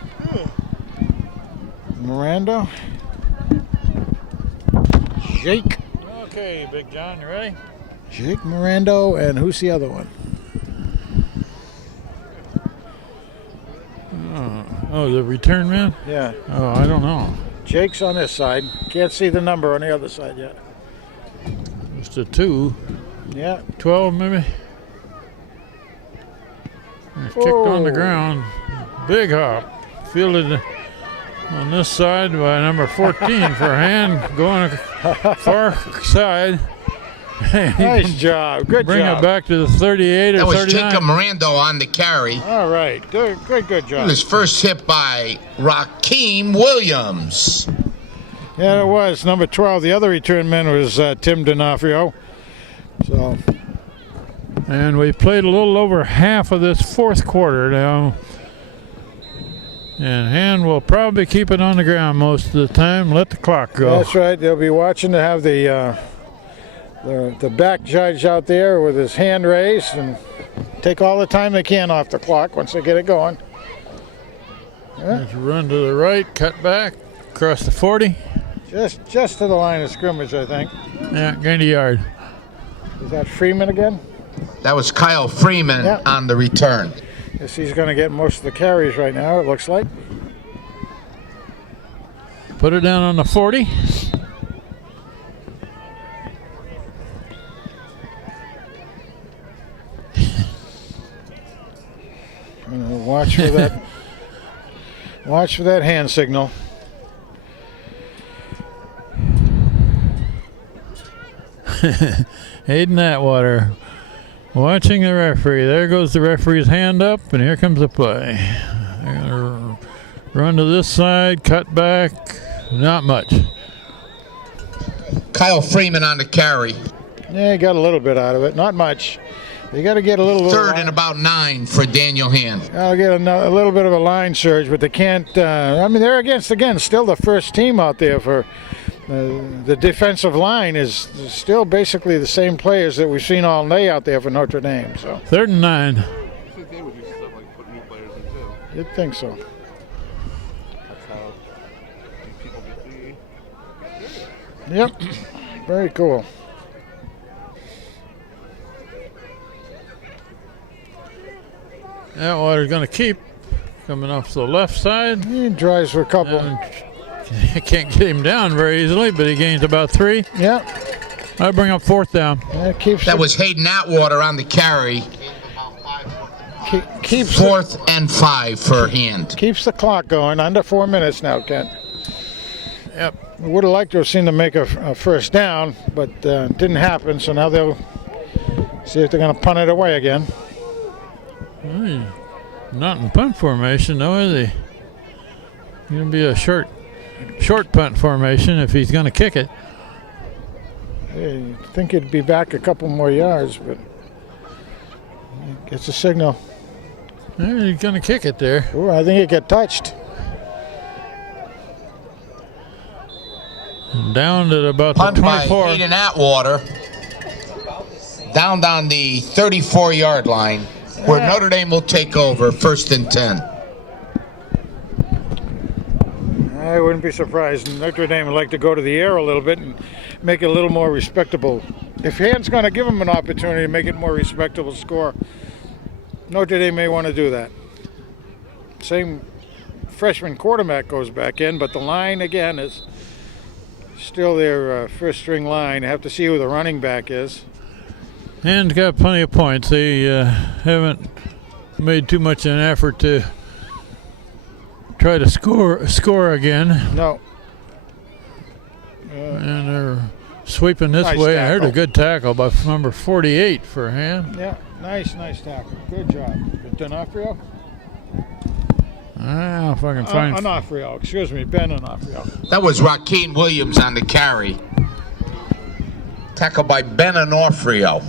Miranda. Jake. Okay, Big John, you ready? Jake Mirando, and who's the other one? Oh, the return man? Yeah. Oh, I don't know. Jake's on this side. Can't see the number on the other side yet. Just a 2. Yeah. 12 maybe? Kicked on the ground. Big hop. Fielded on this side by number 14 for a hand going far side. Nice job. Good Bring job. it back to the 38 or That was 39. Jacob Mirando on the carry. All right. Good He job. was first hit by Raheem Williams. Yeah, it was. Number 12. The other return man was Tim D'Onofrio. So, And we played a little over half of this fourth quarter now. And Hand will probably keep it on the ground most of the time. Let the clock go. That's right. They'll be watching to have the back judge out there with his hand raised and take all the time they can off the clock once they get it going. Yeah. Let's run to the right, cut back, across the 40. Just to the line of scrimmage, I think. Yeah, gained a yard. Is that Freeman again? That was Kyle Freeman on the return. Guess he's going to get most of the carries right now, it looks like. Put it down on the 40. Watch for that. Watch for that hand signal. Hayden Atwater watching the referee. There goes the referee's hand up, and here comes the play. They're gonna run to this side, cut back. Not much. Kyle Freeman on the carry. Yeah, he got a little bit out of it. Not much. You got to get a little. Third and about 9 for Daniel Hand. I'll get a little bit of a line surge, but they can't. I mean, they're still the first team out there for. The defensive line is still basically the same players that we've seen all day out there for Notre Dame. So 3rd and 9. I think they would use stuff like put new players in too. You'd think so. That's how people get the. Yep. Very cool. Atwater's going to keep coming off the left side. He drives for a couple. Can't get him down very easily, but he gains about 3. Yep. I bring up 4th down. That was Hayden Atwater on the carry. Keeps 4th and 5 for Hand. Keeps the clock going. Under 4 minutes now, Kent. Yep. Would have liked to have seen them make a first down, but didn't happen. So now they'll see if they're going to punt it away again. Not in punt formation, though, is he? Going to be a short punt formation if he's going to kick it. I think he'd be back a couple more yards, but he gets a signal. Yeah, he's going to kick it there. Ooh, I think it got touched. Down to about Punt the by 24. Hayden Atwater. Down on the 34-yard line, where Notre Dame will take over, 1st and 10. I wouldn't be surprised. Notre Dame would like to go to the air a little bit and make it a little more respectable. If Hand's going to give them an opportunity to make it more respectable score, Notre Dame may want to do that. Same freshman quarterback goes back in, but the line, again, is still their first-string line. You have to see who the running back is. And got plenty of points. They haven't made too much an effort to try to score again. No. And they're sweeping this Nice way. I heard a tackle. good tackle by number 48 for Hand. Yeah, nice tackle. Good job. D'Onofrio? Ah, if I can find. Onofrio, excuse me, Ben Onofrio. That was Raheem Williams on the carry. Tackle by Ben Onofrio.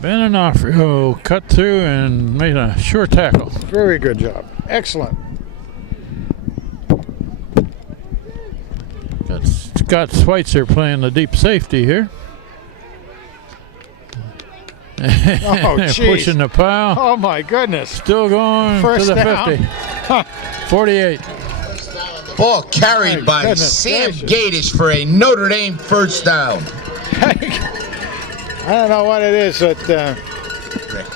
Ben Onofrio cut through and made a sure tackle. Very good job. Excellent. Got Scott Schweitzer playing the deep safety here. Oh, jeez. Pushing the pile. Oh, my goodness. Still going First to the down. 50. 48. Ball carried My by goodness Sam gracious. Gatish for a Notre Dame first down. I don't know what it is, but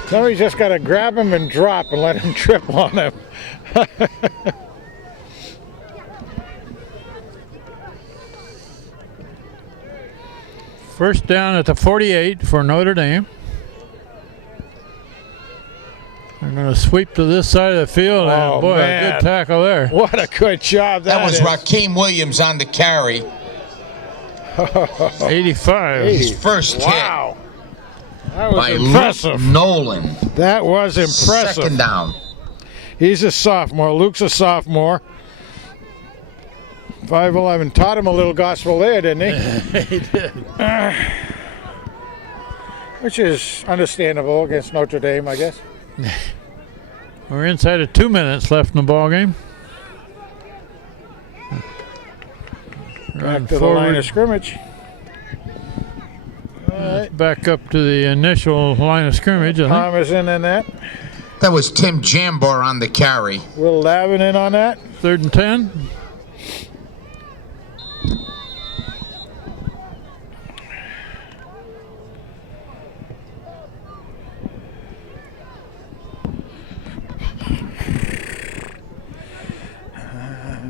somebody's just got to grab him and drop and let him trip on him. First down at the 48 for Notre Dame. They're going to sweep to this side of the field, Oh, and boy, man. a good tackle there. What a good job That was is. Raheem Williams on the carry. 85. His first Wow. That hit was by impressive. Luke Nolan. That was impressive. Second down. He's a sophomore. Luke's a sophomore. 5'11". Taught him a little gospel there, didn't he? He did. Which is understandable against Notre Dame, I guess. We're inside of 2 minutes left in the ball game. Back to the line of scrimmage. Back up to the initial line of scrimmage, I think. Palmer's in that. That was Tim Jambar on the carry. Will Lavin in on that. 3rd and 10.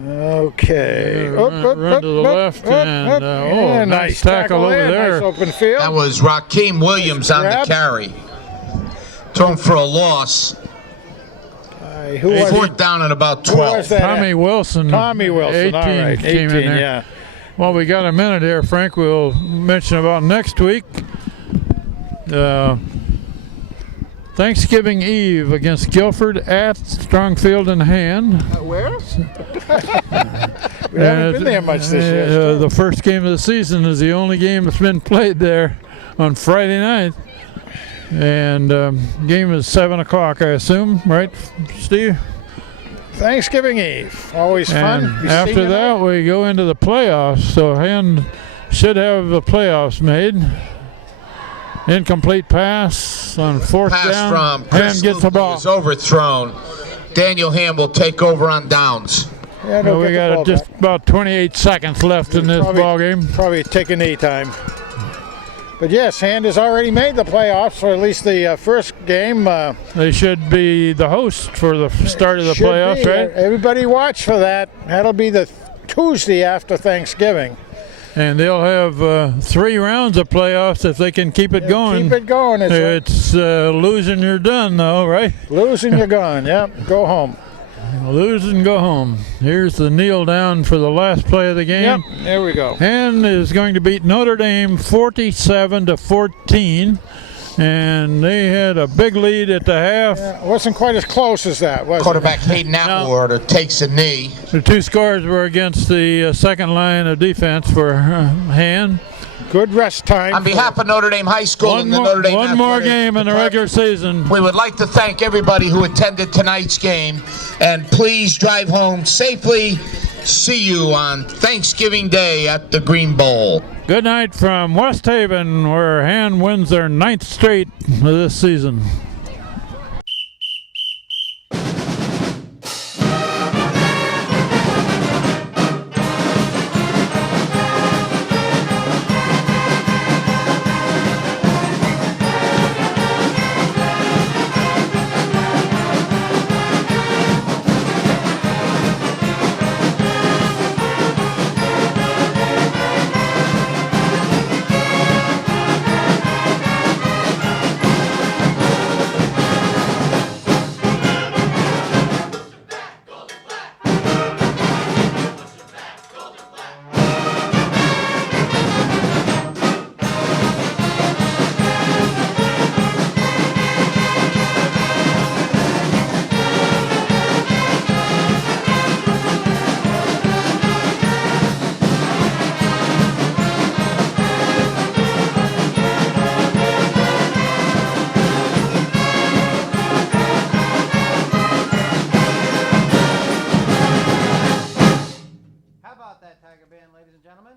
Okay. Run to the left, and nice tackle over there. Nice open field. That was Rakeem Williams on the carry. Thrown for a loss. Who was 4th down at about 12. Tommy Wilson. Tommy Wilson. 18 all right. came 18, in there. yeah. Well, we got a minute here, Frank. We'll mention about next week. Thanksgiving Eve against Guilford at Strongfield and Hand. Where? We haven't been there much this year. The first game of the season is the only game that's been played there on Friday night. And game is 7 o'clock, I assume, right, Steve? Thanksgiving Eve. Always fun. And after that, we go into the playoffs. So Hand should have the playoffs made. Incomplete pass on 4th Pass down. from Hand Chris gets the Luke ball. is overthrown. Daniel Ham will take over on downs. Yeah, Well, we got just about 28 seconds left in this ball game. Probably taking knee time. But yes, Hand has already made the playoffs, or at least the first game. They should be the host for the start of the should playoffs, be. right? Everybody watch for that. That'll be the Tuesday after Thanksgiving. And they'll have 3 rounds of playoffs if they can keep it going. Keep it going. It's losing, you're done, though, right? Losing, you're gone. Yep, go home. Lose and go home. Here's the kneel down for the last play of the game. Yep, there we go. Hand is going to beat Notre Dame 47-14, and they had a big lead at the half. Yeah, it wasn't quite as close as that, was Quarterback Hayden Atwater takes a knee. The 2 scores were against the second line of defense for Hand. Good rest time. On behalf of Notre Dame High School and the Notre Dame One more Athletic game in the regular season. We would like to thank everybody who attended tonight's game, and please drive home safely. See you on Thanksgiving Day at the Green Bowl. Good night from West Haven, where Hand wins their 9th straight of this season. How about that, Tiger Band, ladies and gentlemen?